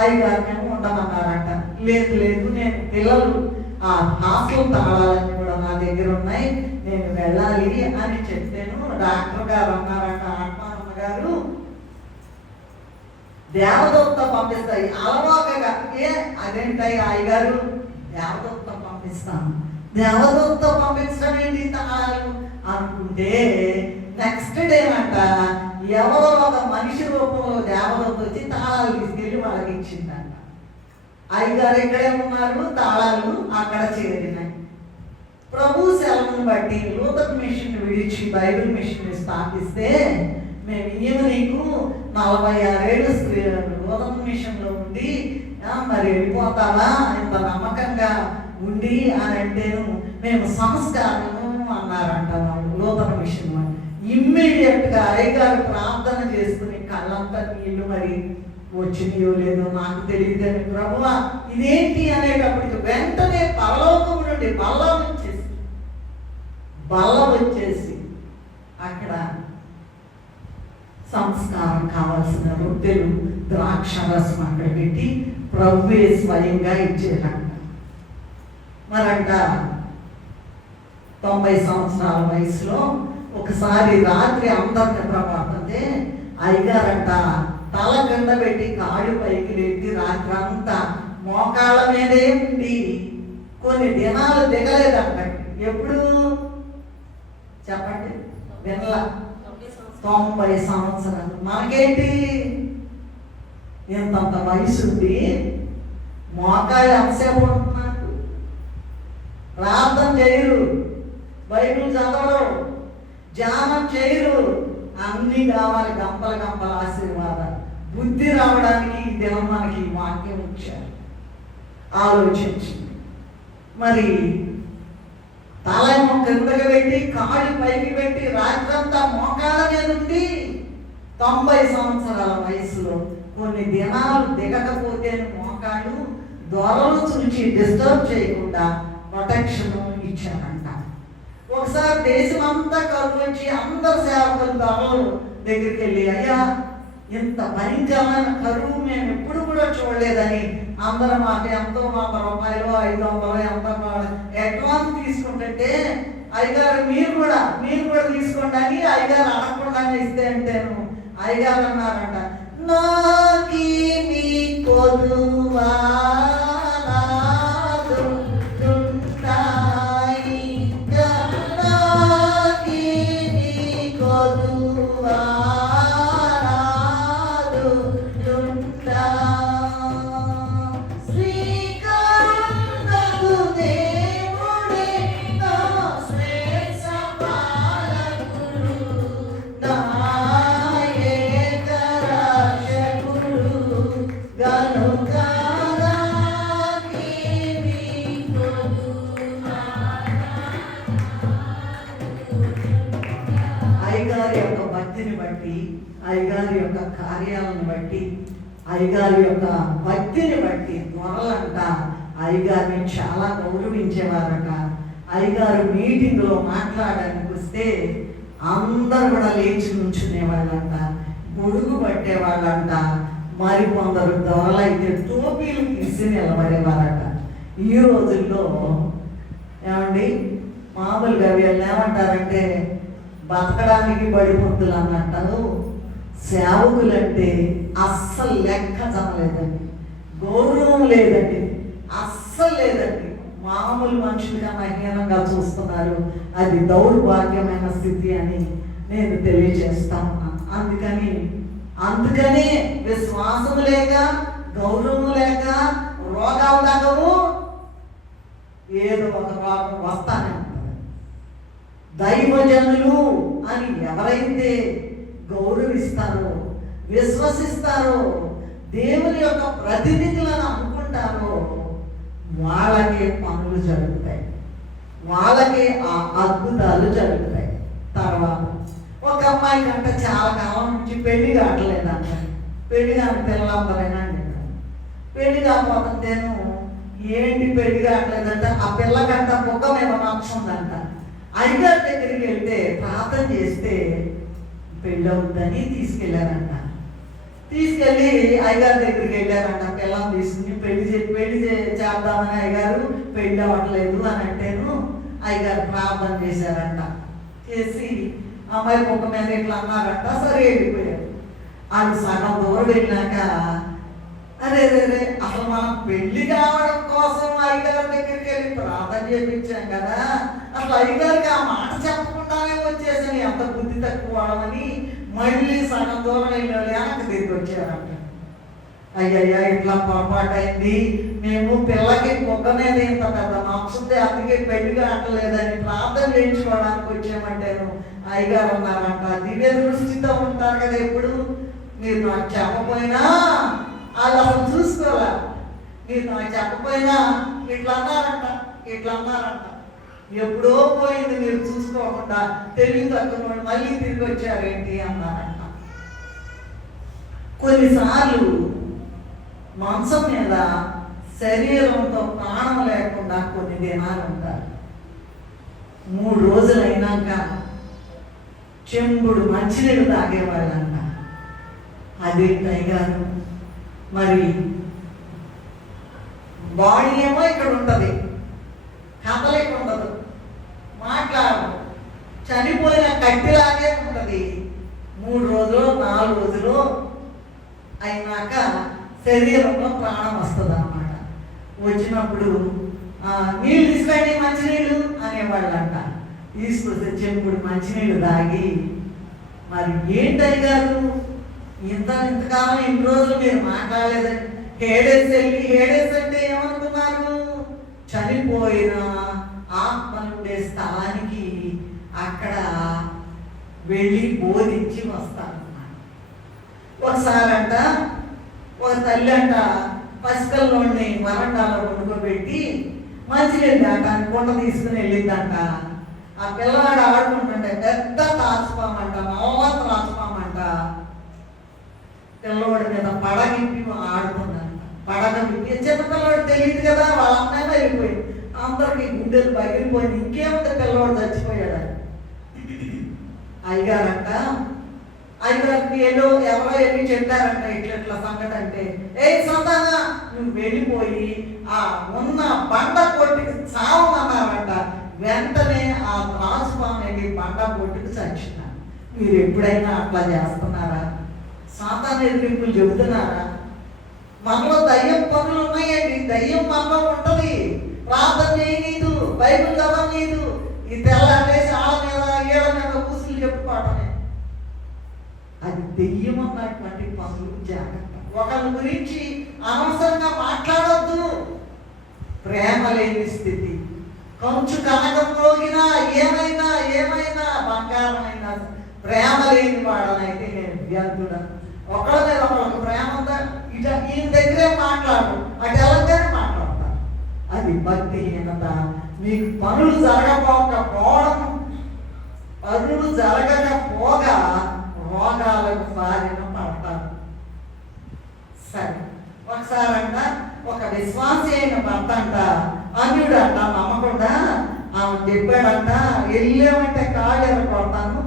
అయ్యగారిని ఉండమన్నారంట. లేదు నేను పిల్లలు ఆ హాస్టల్ తాళాలన్నీ కూడా నా దగ్గర ఉన్నాయి, నేను వెళ్ళాలి అని చెప్తాను. డాక్టర్ గారు అన్నారంట, ఆత్మానమ్మ గారు దేవదూత పంపిస్తాయి అలవాకగా. అదేంటాయి అయ్యగారు, దేవదూత పంపిస్తాను, దేవదూత పంపించడం ఏంటి తాళాలు అనుకుంటే, నెక్స్ట్ డే అంట ఎవరో ఒక మనిషి రూపంలో దేవదూత వచ్చి తాళాలు తీసుకెళ్ళి వాళ్ళకి ఇచ్చిందంట. అయ్యగారు ఇక్కడే ఉన్నారు, తాళాలు అక్కడ చేరినాయి. ప్రభు సెలవును బట్టి లూథరన్ మిషన్ విడిచి బైబిల్ మిషన్ స్థాపిస్తే, మేము నీకు 46 ఏళ్ళు లూథరన్ మిషన్లో ఉండి మరి వెళ్ళిపోతావా ఇంత నమ్మకంగా ఉండి అని అంటేను, మేము సంస్కారము అన్నారంట వాళ్ళు లూథరన్ మిషన్ వాళ్ళు. ఇమ్మీడియట్గా అయ్యగారు ప్రార్థన చేసుకుని కళ్ళంతా నీళ్ళు మరి వచ్చినాయో లేదో నాకు తెలియదు అని, ప్రభువా ఇదేంటి అనేటప్పటికి వెంటనే పరలోకం నుండి బల్ల వచ్చేసి అక్కడ సంస్కారం కావాల్సిన రొట్టెలు ద్రాక్ష రసం అక్కడ పెట్టి ప్రభువే స్వయంగా ఇచ్చేటంట. మరంట 90 సంవత్సరాల వయసులో ఒకసారి రాత్రి అందరిని నిద్రపోతుంటే అయ్యగారంట తల కింద పెట్టి కాళ్ళు పైకి లేపి రాత్రి అంతా మోకాళ్ళ మీదే ఉండి కొన్ని దినాలు దిగలేదంట. ఎప్పుడు చెప్పండి, వినలా. 90 సంవత్సరాలు. మనకేంటి ఇంతంత వయసు ఉంది, మోకాళ్ళు ఎంతసేపు ఉంటున్నారు, ప్రార్థన చేయరు, బైబిల్ చదవరు, ధ్యానం చేయరు. అన్నీ కావాలి, గంపల గంపల ఆశీర్వాదాలు. బుద్ధి రావడానికి ఈ దినం మనకి ఈ వాక్యం ఇచ్చారు. ఆలోచించి మరి తలేమో కిందకి పెట్టి కాళ్ళు పైకి పెట్టి రాత్రంతా మోకాళ్ళ మీద ఉండి 90 సంవత్సరాల వయసులో కొన్ని దినాలు దిగకపోతే మోకాళ్ళు దొరలు చూచి డిస్టర్బ్ చేయకుండా ప్రొటెక్షన్ ఇచ్చారంట. ఒకసారి దేశం అంతా కరువు వచ్చి అందరు సేవకులు దొరలు దగ్గరికి వెళ్ళి, అయ్యా ఇంత భయంకరమైన కరువు మేము ఎప్పుడు కూడా చూడలేదని అందరూ మాకు ఎంతో 100 రూపాయలు 500 ఎంత అడ్వాన్స్ తీసుకుంటుంటే అయ్యగారు మీరు కూడా తీసుకోండి అని అయ్యగారు అడగకుండానే ఇస్తే అంటేను అయ్యగారు అన్నారంట, నాకి మీ కొదువా అయ్యగారి యొక్క భక్తిని బట్టి, అయ్యగారి యొక్క కార్యాలను బట్టి, అయ్యగారి యొక్క భక్తిని బట్టి దొరలంట అయ్యగారిని చాలా గౌరవించేవారట. అయ్యగారు మీటింగ్లో మాట్లాడడానికి వస్తే అందరూ కూడా లేచి నుంచునేవాళ్ళంట, గొడుగు పట్టేవాళ్ళంట. మరి కొందరు దొరలైతే టోపీలు తీసి నిలబడేవారట. ఈ రోజుల్లో ఏమండి మామూలుగా వీళ్ళు ఏమంటారంటే బతకడానికి బడిముద్దులు అన్నట్టు. సేవకులంటే అస్సలు లెక్క చదవలేదండి, గౌరవం లేదండి, అస్సలు లేదండి. మామూలు మనుషుల కన్నా హీనంగా చూస్తున్నారు. అది దౌర్భాగ్యమైన స్థితి అని నేను తెలియజేస్తా ఉన్నాను. అందుకని విశ్వాసం లేక, గౌరవం లేక రోగాలు తగ్గవు, ఏదో ఒక రోగం వస్తానే ఉంటుంది. దైవజనులు అని ఎవరైతే గౌరవిస్తారో, విశ్వసిస్తారో, దేవుని యొక్క ప్రతినిధులను అనుకుంటారో వాళ్ళకే పనులు జరుగుతాయి, వాళ్ళకే ఆ అద్భుతాలు జరుగుతాయి. తర్వాత ఒక అమ్మాయి కంటే చాలా కాలం నుంచి పెళ్లి కావట్లేదంట. పెళ్లి కాని పిల్లలందరైనా పెళ్లి కాకపోతేను ఏంటి పెళ్లి కావట్లేదంట. ఆ పిల్లకంట బొగ్గ మీద మార్క్స్ ఉందంట. అయ్యగారి దగ్గరికి వెళ్తే ప్రార్థన చేస్తే పెళ్ళి అవుతుందని తీసుకెళ్ళారంట. తీసుకెళ్ళి అయ్యగారి దగ్గరికి వెళ్ళారంట. పిల్లలు తీసుకుని పెళ్లి చేద్దామని అయ్యగారు పెళ్ళి అవ్వట్లేదు అని అంటేను అయ్యగారు ప్రార్థన చేశారంట. చేసి అమ్మాయి ముఖం మీద ఇట్లా అన్నారంట. సరే వెళ్ళిపోయారు. వాళ్ళు సగం దూరం వెళ్ళినాక అరే అసలు మనం పెళ్లి కావడం కోసం అయ్యగారి దగ్గరికి వెళ్ళి ప్రార్థన చేయించాం కదా, అసలు అయ్యగారికి ఆ మాట చెప్పకుండానే వచ్చేసాను, ఎంత బుద్ధి తక్కువ వాడమని మళ్ళీ సగం దూరం వెళ్ళి వెనక్కి తిరిగి వచ్చారంట. అయ్యయ్యా ఇట్లా పొరపాటు అయింది, మేము పిల్లకి మొగ్గ మీద ఇంత పెద్ద నచ్చుంది, అందుకే పెళ్లి కావట్లేదని ప్రార్థన చేయించుకోవడానికి వచ్చామంటేను అయ్యగారు ఉన్నారంట. దివ్య దృష్టితో ఉంటారు కదా ఎప్పుడు. మీరు నాకు చెప్పపోయినా వాళ్ళు అసలు చూసుకోవాలా, మీరు నాకు చెప్పపోయినా ఇట్లా అన్నారంట. ఎప్పుడో పోయింది మీరు చూసుకోకుండా, తెలివి తక్కువ మళ్ళీ తిరిగి వచ్చారేంటి అన్నారంట. కొన్నిసార్లు మంచం మీద శరీరంతో ప్రాణం లేకుండా కొన్ని దినాలు ఉంటారు. 3 రోజులు అయినాక చెంబుడు మంచినీళ్ళు తాగేవాళ్ళంట. అదేంటి అయ్యగారు, మరి బాడీ ఏమో ఇక్కడ ఉంటుంది, కదలిక ఉండదు, మాట్లాడదు, చనిపోయిన కట్టిలాగే ఉంటుంది. 3 రోజులు 4 రోజులు అయినాక శరీరంలో ప్రాణం వస్తుంది అన్నమాట. వచ్చినప్పుడు నీళ్ళు తీసుకురండి, మంచినీళ్ళు అనేవాళ్ళంట. తీసుకొస్తే చెంపుడు మంచినీళ్ళు తాగి, మరి ఏంటయ్యారు ఇంతకాలం ఇన్ని రోజులు మీరు మాట్లాడలేదండి. హేడేస్ అంటే ఏమనుకున్నారు? చనిపోయిన ఆత్మలుండే స్థలానికి అక్కడ వెళ్ళి బోధించి వస్తారన్నమాట. ఒకసారంట ఒక తల్లి అంట పసికల్లోని వరండాలో వండుకోబెట్టి మంచినీళ్ళు దాటానికి కొండ తీసుకుని వెళ్ళిందంట. ఆ పిల్లవాడు ఆడుకుంటుంటే పెద్ద త్రాచుపామంట, నల్ల త్రాచుపామంట పిల్లవాడి మీద పడగిప్పి ఆడుతుందంట. పడగ విప్పి చిన్నపిల్లవాడు తెలియదు కదా, వాళ్ళ అమ్మాయి వెళ్ళిపోయింది. అందరికి గుండెలు పగిలిపోయింది. ఇంకేముంది, పిల్లవాడు చచ్చిపోయాడు. అయ్యగారికి ఎవరో వెళ్ళి చెప్పారంట ఇట్లా సంగతి. అంటే సంతానా నువ్వు వెళ్ళిపోయి ఆ ఉన్న బండ కొట్టుకి చావమన్నారంట. వెంటనే ఆ త్రాసుపాము వెళ్ళి బండ కొట్టుకు చచ్చినారు. మీరు ఎప్పుడైనా అట్లా చేస్తున్నారా? సాతాను ఎదిరింపులు చెబుతున్నారా? మనలో దయ్యం పనులు ఉన్నాయండి. దయ్యం మనలో ఉంటుంది. ప్రార్థన చేయనీదు, బైబిల్ చదవనీదు. ఈ తెల్లారేసి ఆళ్ళ మీద ఈళ్ళ మీద కూసులు చెప్పుకోవటమే. అది దెయ్యం అన్నటువంటి పనులు. జాగ్రత్త. ఒకరి గురించి అనవసరంగా మాట్లాడొద్దు. ప్రేమ లేని స్థితి. కొంచెం కనకం పోగినా ఏమైనా బంగారమైనా ప్రేమ లేని వాడనైతే నేను వ్యర్థుడను. ఒకళ్ళ మీద ఒకళ్ళకి ప్రేమ ఉందా? ఈయన దగ్గరే మాట్లాడు, అటు ఎలాగైనా మాట్లాడతాను. అది భక్తిహీనత. మీకు పనులు జరగకపోగా రోగాలకు బారిన పడతారు. సరే, ఒకసారంట ఒక విశ్వాసి అయిన భర్త అంట అన్యుడు అంట నమ్మకుండా ఆమె చెప్పాడంట, వెళ్ళామంటే కాళ్ళు ఎరగొడతాను,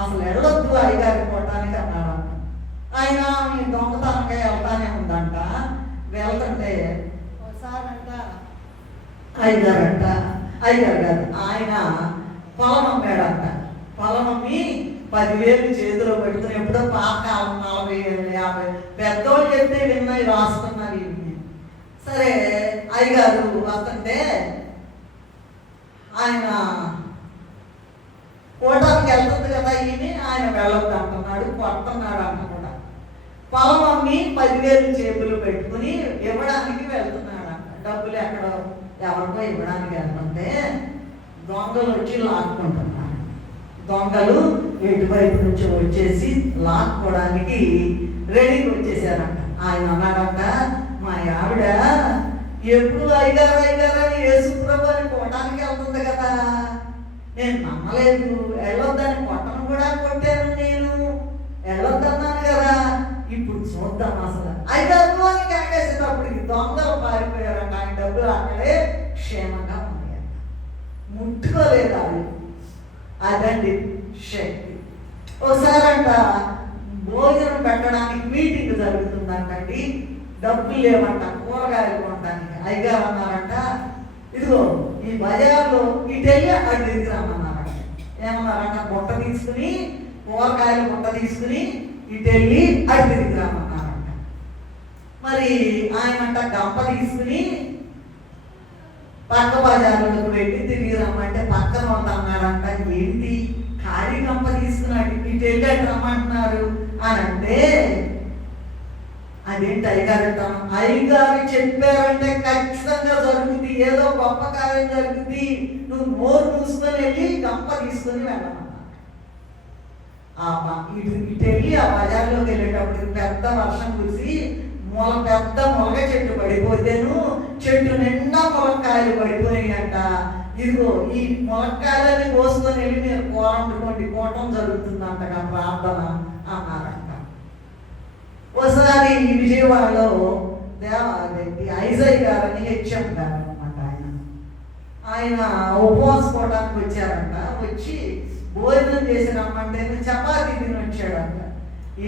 అసలు వెళ్ళొద్దు అయ్యగారి కొట్టడానికి అన్నాడంట. ఆయన దొంగతనంగా వెళ్తానే ఉందంట. వెళ్తుంటే ఒకసారంట అయ్యగారు కాదు, ఆయన పొలం అమ్మాడంట. పొలం అమ్మి 10,000 చేతిలో పెట్టుకుని, ఎప్పుడో పాతకాలం 40,000 50 పెద్దోళ్ళు చెప్తే విన్నాయి, రాసుకున్నారు ఇవి. సరే, అయ్యగారు వస్తుంటే ఆయన కోటానికి వెళ్తుంది కదా, ఆయన వెళ్ళొద్దు అంటున్నాడు, కొడుతున్నాడు అంట కూడా. పొలం అమ్మి 10,000 చేతులు పెట్టుకుని ఇవ్వడానికి వెళ్తున్నాడు అంట. డబ్బులు ఎక్కడో ఎవరికో ఇవ్వడానికి వెళ్తుంటే దొంగలు వచ్చి లాక్కుంటున్నారు. దొంగలు ఎటువైపు నుంచి వచ్చేసి లాక్కోవడానికి రెడీకి వచ్చేసారంట. ఆయన అన్నాడంట, మా ఆవిడ ఎప్పుడు అయ్యగారు అని యేసుప్రభు అని కొట్టడానికి వెళ్తుంది కదా, నేను నమ్మలేదు, వెళ్ళొద్దని కొట్టను కూడా కొట్టాను, నేను వెళ్ళొద్దన్నాను కదా, ఇప్పుడు చూద్దాం అసలు అయ్యగారు అని కేకేసేటప్పటికి దొంగలు పారిపోయారంట. ఆయన డబ్బులు అక్కడే క్షేమంగా ఉన్నాయంట. ముట్టుకోలేదు అవి. అదండి శక్తి. ఒకసారంట భోజనం పెట్టడానికి మీటింగ్ జరుగుతుందంటండి. డబ్బులు లేవంట కూరగాయలు కొనడానికి. అయ్యగారు అన్నారంట, ఇదిగో ఈ బజార్లో ఇటు వెళ్ళి అటు తిరిగి రమ్మన్నారంట. ఏమన్నారంట, బుట్ట తీసుకుని కూరగాయలు బుట్ట తీసుకుని ఇటు వెళ్ళి అటు తిరిగి రమ్మన్నారంట. మరి ఆయనంట గంప తీసుకుని పక్క బజార్లకు పెట్టి తిరిగి రమ్మంటే పక్కన వాళ్ళు అన్నారంట, ఏంటి ఖాళీ గంప తీసుకున్నాడు ఇటు వెళ్ళి అటు రమ్మంటున్నారు అని అంటే, అదేంటి అయ్యగారు చెప్పారంటే ఖచ్చితంగా జరుగుతుంది, ఏదో గొప్ప కార్యం జరుగుతుంది, నువ్వు నోరు మూసుకొని వెళ్ళి గంప తీసుకొని వెళ్ళమన్నా. ఇటు వెళ్ళి ఆ బజార్లోకి వెళ్ళేటప్పుడు పెద్ద వర్షం కురిసి పెద్ద ములగ చెట్టు పడిపోతేను చెట్టు నిండా ములక్కాయలు పడిపోయాయంట. ఇదిగో ఈ ములక్కాయలని కోసుకొని వెళ్ళి మీరు కూర వండుకోండి, కోటం జరుగుతుందంటగా ప్రార్థన అన్నారంట. ఒకసారి ఈ విజయవాడలో ఐజయ్ గారని హెచ్ఎం గారు అనమాట, ఆయన ఉపవాసుకోవడానికి వచ్చారంట. వచ్చి భోజనం చేసి రమ్మంటే చపాతీ తిని వచ్చాడంట.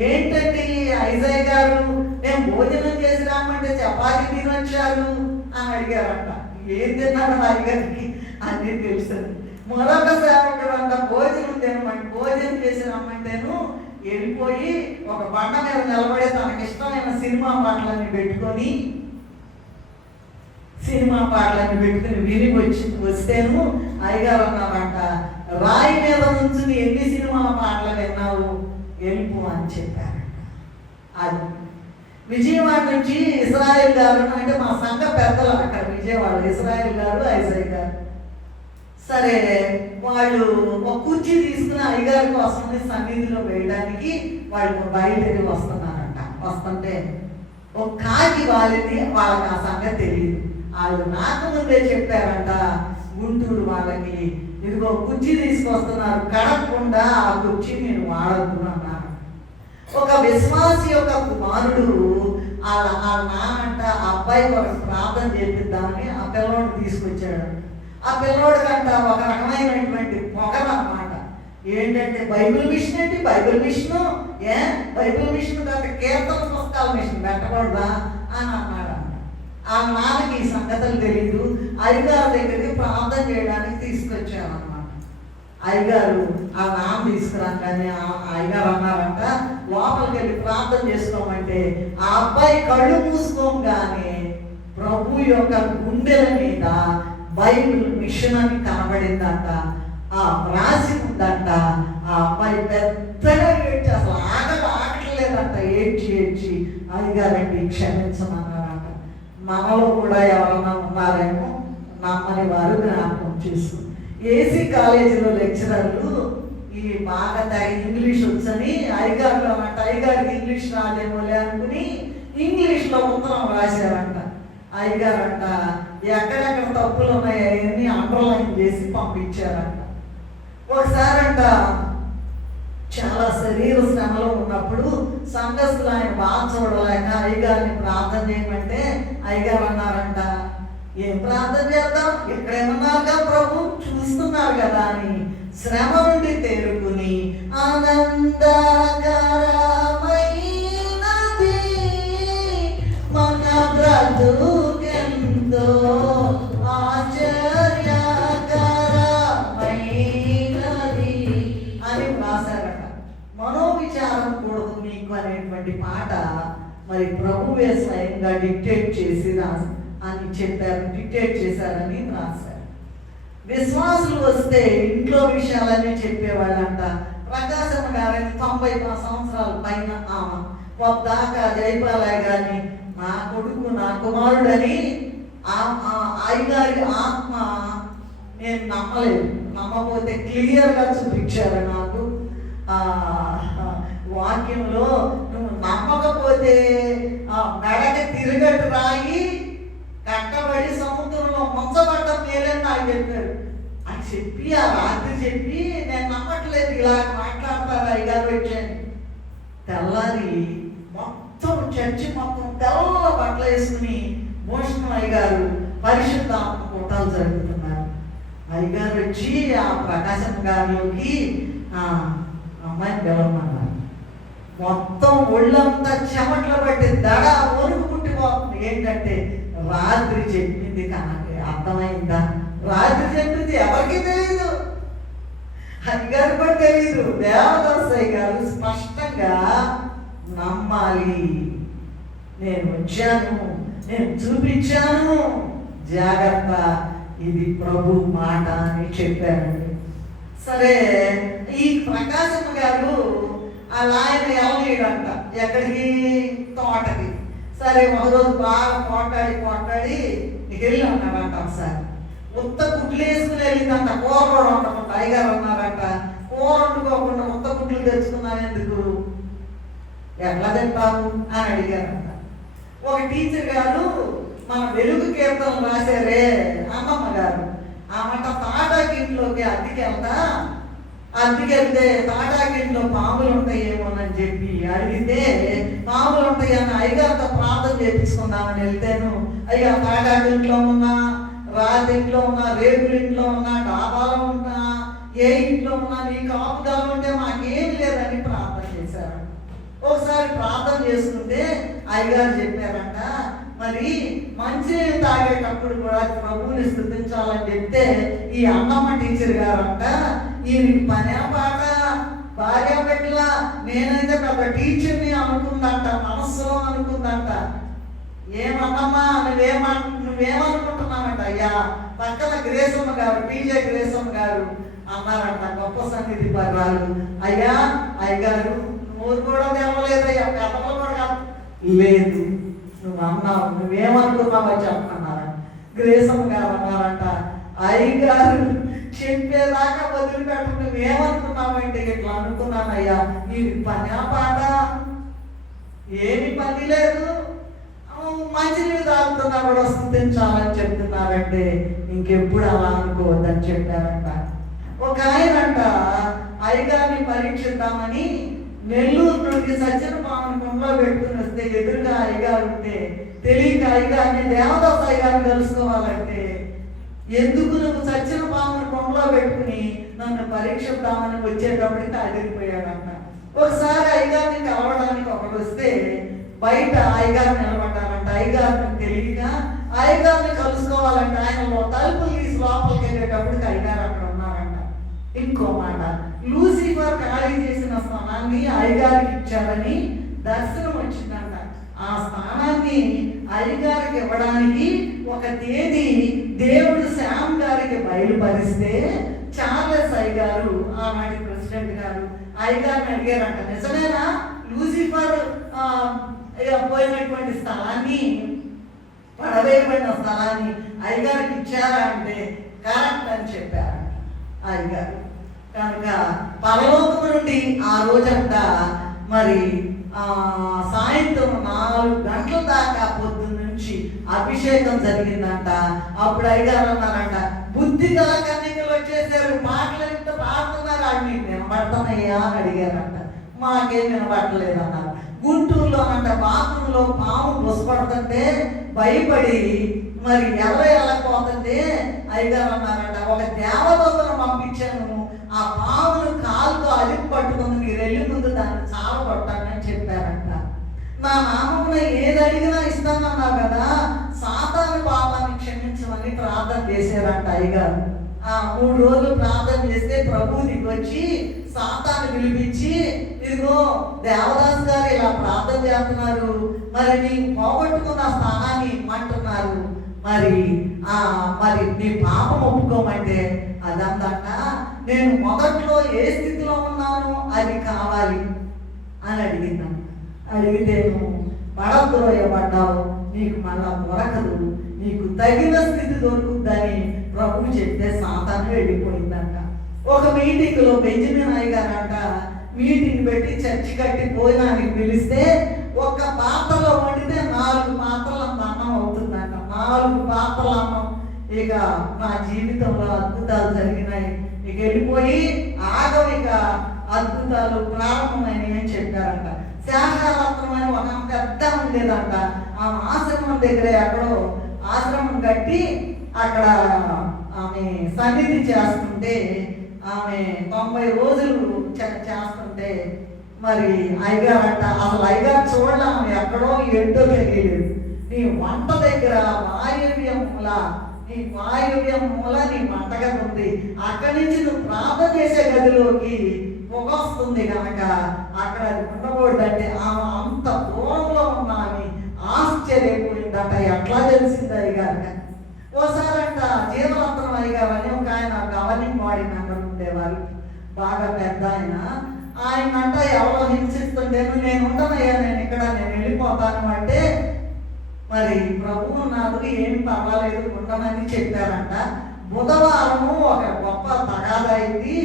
ఏంటండి ఐజయ్ గారు, నేను భోజనం చేసి రామంటే చపాతీ తినొచ్చారు అని అడిగారంట. ఏం తిన్నాడు అయ్యగారికి అన్నీ తెలుసు. మరొక సేవకుడు అంట భోజనం చేసి రమ్మంటేను వెళ్ళిపోయి ఒక బండ మీద నిలబడి తనకి ఇష్టమైన సినిమా పాటలన్నీ పెట్టుకొని విని వస్తేను అయ్యగారు అన్నారంట, రాయి మీద నుంచి ఎన్ని సినిమా పాటలు విన్నావు, వెళ్ళిపో అని చెప్పారంట. అది విజయవాడ నుంచి ఇస్రాయేల్ గారు, అంటే మా సంఘ పెద్దలు అక్కడ విజయవాడ, ఇస్రాయేల్ గారు ఐజయ్ గారు. సరే వాళ్ళు ఒక కుర్చీ తీసుకుని అయ్యగారి కోసం సన్నిధిలో వేయడానికి వాళ్ళు బయలుదేరి వస్తున్నారంట. వస్తుంటే ఒక కాకి వాళ్ళని, వాళ్ళకి ఆ సంగతి తెలియదు. వాళ్ళు రాకముందే చెప్పారంట గుంటూరు వాళ్ళకి, ఇదిగో కుర్చీ తీసుకొస్తున్నారు, కడగకుండా ఆ కుర్చీ నేను వాడద్దు అన్నారు. ఒక విశ్వాసి యొక్క కుమారుడు వాళ్ళ నాన్నంట ఆ అబ్బాయి కొరకు ప్రార్థన చేపిద్దామని ఆ పిల్లోడు తీసుకొచ్చాడు. ఆ పిల్లోడికంట ఒక రకమైనటువంటి పొగరు అన్నమాట. ఏంటంటే బైబిల్ మిషన్ ఏంటి, బైబిల్ మిషను బైబిల్ మిషన్ కంటే కీర్తన పుస్తకాల మిషన్ పెట్టకూడదా అని అన్నాడు. ఆ నాన్నకి ఈ సంగతులు తెలీదు. అయ్యగారి దగ్గరికి ప్రార్థన చేయడానికి తీసుకొచ్చామన్నమాట. అయ్యగారు ఆ నాన్న తీసుకురాగానే అయ్యగారు అన్నారంట, లోపలికి వెళ్ళి ప్రార్థన చేసుకోమంటే ఆ అబ్బాయి కళ్ళు మూసుకోగానే ప్రభు యొక్క గుండెల మీద బైబిల్ మిషన్ అని కనబడిందంట. ఆ రాసి ఉందంట. ఆ అబ్బాయి పెద్దగా ఏడ్చి అసలు ఆగట్లేదంట. ఏడ్చి అయ్యగారండి క్షమించమన్నారంట. మనలో కూడా ఎవరన్నా ఉన్నారేమో నమ్మని వారు జ్ఞాపకం చేస్తూ, ఏసీ కాలేజీలో లెక్చరర్లు ఈ బాగా ఇంగ్లీష్ వచ్చని అయ్యగారులో అన్నట్టు, అయ్యగారికి ఇంగ్లీష్ రాదేమోలే అనుకుని ఇంగ్లీష్లో ఉత్తరం రాశారంట. అయ్యగారంట ఎక్కడెక్కడ తప్పులు ఉన్నాయని అండర్లైన్ చేసి పంపించారంట. ఒకసారంట చాలా శరీర శ్రమలో ఉన్నప్పుడు సంఘస్థులు ఆయన బాగా చూడలేక అయ్యగారిని ప్రార్థన చేయమంటే అయ్యగారు అన్నారంట, ఏం ప్రార్థన చేద్దాం, ఇక్కడేమన్నారుగా ప్రభు చూస్తున్నారు కదా అని శ్రమ నుండి తేరుకుని ఆనందకరమైనది మన బ్రతుకెంతో ఆశ్చర్యకరమైనది అని రాశారట. మనోవిచారం కూడదు మీకు అనేటువంటి మాట మరి ప్రభువే స్వయంగా డిక్టేట్ చేసి అని చెప్పారు, డిక్టేట్ చేశారని రాశారు. విశ్వాసులు వస్తే ఇంట్లో విషయాలన్నీ చెప్పేవాళ్ళంట. ప్రకాశం గారని 90 సంవత్సరాల పైన ఆమె పొద్దాకా జైపాలయ్య గారిని నా కొడుకు నా కుమారుడని అయ్యగారి ఆత్మ నేను నమ్మలేదు. నమ్మకపోతే క్లియర్గా చూపించారు నాకు వాక్యంలో, నువ్వు నమ్మకపోతే మెడకి తిరగట్టు రాయి కట్టబడి సముద్రంలో ముంచబడ్డం మేలని నాకు చెప్పారు. అని చెప్పి ఆ రాత్రి చెప్పి నేను నమ్మట్లేదు, ఇలా మాట్లాడతారు అయ్యగారు వచ్చాను. తెల్లారి మొత్తం చర్చి మొత్తం తెల్ల బట్టలు వేసుకుని మోషన్ అయ్యగారు పరిశుద్ధ కూటాలు జరుగుతున్నారు. అయ్యగారు వచ్చి ఆ ప్రకాశం గారిలోకి అమ్మాయిని పిలవమన్నారు. మొత్తం ఒళ్ళంతా చెమట్లు పట్టి దడ వణుకు పుట్టిపోతుంది. ఏంటంటే రాత్రి చెప్పింది కనుక అర్థమైందా? రాత్రి చెప్పింది ఎవరికి తెలియదు, అయ్యగారు కూడా తెలియదు. దేవదాసయ్య గారు స్పష్టంగా నమ్మాలి, నేను వచ్చాను, నేను చూపించాను, జాగ్రత్త, ఇది ప్రభు మాట అని చెప్పారండి. సరే ఈ ప్రకాశం గారు అలా ఆయన వెళ్ళలేడంట ఎక్కడికి, తోటకి. సరే ఒకరోజు బాగా పోట్లాడి వెళ్ళి ఉన్నారంట. ఒకసారి ఉత్త గుడ్లు వేసుకుని వెళ్ళిందంట, కూర కూడా వండకుండా. అయ్యగారు అన్నారంట, కూర వండుకోకుండా ఉత్త గుడ్లు తెచ్చుకున్నాను ఎందుకు, ఎట్లా తింటావు అని అడిగారంట. ఒక టీచర్ గారు మన వెలుగు కీర్తనలు రాశారే అమ్మమ్మ గారు, ఆమెట తాటాకింట్లోకి అద్దెకెళ్తే తాటాకింట్లో పాములు ఉంటాయేమోనని చెప్పి అడిగితే పాములు ఉంటాయని అయ్యగారితో ప్రార్థన చేపించుకుందామని వెళ్తేను, అయ్యా తాటాకింట్లో ఉన్నా, రాతింట్లో ఉన్నా, రేగులింట్లో ఉన్నా, డాబాలో ఉన్నా, ఏ ఇంట్లో ఉన్నా నీకు ఆపుదల ఉంటే మాకేమి లేదని ప్రార్థన చేశారు. ఒకసారి ప్రార్థన చేసుకుంటే అయ్యగారు చెప్పారంట, మరి మంచినీళ్ళు తాగేటప్పుడు కూడా ప్రభువుని స్తుతించాలని చెప్తే ఈ అన్నమ్మ టీచర్ గారంట, ఈయనకి పనే పాట భార్య బిడ్డల, నేనైతే పెద్ద టీచర్ని అనుకుందంట, మనస్సులో అనుకుందంట. ఏమన్నమ్మా నువ్వేమనుకుంటున్నావంట? అయ్యా పక్కన గ్రేసమ్మ గారు, పీజే గ్రేసమ్మ గారు అన్నారంట, గొప్ప సన్నిధి పర్రాలు. అయ్యా అయ్యగారు నోరు కూడా తెలవలేదయ్యా, పెద్దలు కూడా కాదు. లేదు నువ్వు అన్నావు, నువ్వేమనుకున్నావో చెప్పన్నారా. గ్రేసమ్మ గారు అన్నారంట, అయ్యగారు చెప్పేదాకా వదిలిపెట్టు, నువ్వేమనుకున్నావంటే ఇట్లా అనుకున్నానయ్యా, ఈ పని పాట ఏమి పని లేదు, మంచినీళ్ళు తాగుతున్నా కూడా స్తుతించాలని చెప్తున్నారంటే ఇంకెప్పుడు అలా అనుకోవద్దని చెప్పారంట. ఒక ఆయనంట అయ్యగారిని పరీక్షిద్దామని నెల్లూరు నుండి సత్యనపాముని కొండలో పెట్టుకుని వస్తే ఎదురుగా అయ్యగారు ఉంటే తెలియక అయ్యగారిని దేవదాస్ అయ్యగారిని కలుసుకోవాలంటే, ఎందుకు నువ్వు సత్యనపాముని కొండలో పెట్టుకుని నన్ను పరీక్షిద్దామని వచ్చేటప్పటికి అదిరిపోయాడంట. ఒకసారి అయ్యగారిని కలవడానికి ఒకడు వస్తే బయట అయ్యగారు నిలబడ్డారంట. అయ్యగారిని తెలియక అయ్యగారిని కలుసుకోవాలంటే ఆయన తలుపులు తీసి లోపలికి వెళ్ళేటప్పటికి అయ్యగారు అక్కడ ఉన్నారంట. ఇంకో మాట, లూసిఫర్ ఖాళీ చేసిన స్థానాన్ని అయ్యగారికి ఇచ్చారని దర్శనం వచ్చిందంట. ఆ స్థానాన్ని అయ్యగారికి ఇవ్వడానికి ఒక తేదీ దేవుడు శ్యామ్ గారికి బయలుపరిస్తే చార్లెస్ అయ్యగారు, ఆనాటి ప్రెసిడెంట్ గారు, అయ్యగారిని అడిగారంట, నిజమేనా లూసిఫర్ పోయినటువంటి స్థలాన్ని, పడవేయబడిన స్థలాన్ని అయ్యగారికి ఇచ్చారా అంటే కరెక్ట్ అని చెప్పారంట అయ్యగారు. కనుక పరలోకం నుండి ఆ రోజంతా మరి సాయంత్రం 4 గంటల దాకా పొద్దున్న నుంచి అభిషేకం జరిగిందంట. అప్పుడు అయ్యగారు అన్నారంట, బుద్ధి గల కన్యకలు వచ్చేసారు, పాటలు ఎంత పాడుతున్నారు, అది మీకు వినబడుతున్నాయా అని అడిగారంట. మాకేం వినబడలేదు అన్నారు. గుంటూరులో అంట బాత్రూంలో పాము బొసపడుతుంటే భయపడి మరి వెళ్ళకపోతుంటే అయ్యగారు అన్నారంట, ఒక దేవదూతను పంపించాను, ఆ పామును కాలుతో అలిపి పట్టుకుని మీరు వెళ్ళి ముందు దాన్ని చాలా కొట్టాలని చెప్పారంట. నా నామమున ఏది అడిగినా ఇస్తానన్నావు కదా, సాతాను పాపాన్ని క్షమించమని ప్రార్థన చేశారంట అయ్యగారు. 3 రోజులు ప్రార్థన చేస్తే ప్రభువు దిగి వచ్చి సాతాను పిలిపించి, ఇదిగో దేవదాస్ గారు ఇలా ప్రార్థన చేస్తున్నారు, మరి నీకు పోగొట్టుకున్న స్థానాన్ని ఇమ్మంటున్నారు, మరి నీ పాపం ఒప్పుకోమంటే అదంతట నేను మొదట్లో ఏ స్థితిలో ఉన్నానో అది కావాలి అని అడిగిందాను. అడిగితే నువ్వు పడద్రోయబడ్డావు, నీకు మళ్ళా దొరకదు, నీకు తగిన స్థితి దొరుకుద్దని ప్రభువు చెప్తే సాతాను వెళ్ళిపోయిందంట. ఒక మీటింగ్లో బెంజమిన్ అయ్యగారంట మీటింగ్ పెట్టి చర్చి కట్టి భోజనానికి పిలిస్తే ఒక పాత్రలో వండితే 4 పాత్రల అన్నం అవుతుందంట. 4 పాత్రల అన్నం. ఇక నా జీవితంలో అద్భుతాలు జరిగినాయి, ఇక వెళ్ళిపోయి ఇక అద్భుతాలు ప్రారంభమైనవి అని చెప్పారంట. శాఖారత్నం అని ఒక పెద్ద ఉండేదంట. ఆ ఆశ్రమం దగ్గర ఎక్కడో ఆశ్రమం కట్టి అక్కడ ఆమె సన్నిధి చేస్తుంటే, ఆమె 90 రోజులు చేస్తుంటే మరి అయ్యగారంట, అసలు అయ్యగారు చూడలే, ఆమె ఎక్కడో ఏంటో తెలియలేదు. నీ వంట దగ్గర వాయువ్యం మూల నీ వంటగది ఉంది, అక్కడి నుంచి నువ్వు ప్రార్థన చేసే గదిలోకి పొగ వస్తుంది కనుక అక్కడ అది ఉండకూడదంటే ఆమె అంత దూరంలో ఉన్న ఆమె ఆశ్చర్యపోయిందట. ఎట్లా తెలిసింది అయ్యగారు? ఓసారంట జీవరత్నం అయ్యగారు అని ఒక ఆయన గవర్నింగ్ బాడీ మెంబర్ ఉండేవారు, బాగా పెద్ద ఆయన అంట ఎవరో హింసిస్తుంటేను, నేను ఉండనయ్యా, నేను ఇక్కడ, నేను వెళ్ళిపోతాను అంటే, మరి ప్రభు ఉన్నాడు, ఏమి పర్వాలేదు ఉండమని చెప్పారంట. బుధవారము ఒక గొప్ప తగాదా అయింది,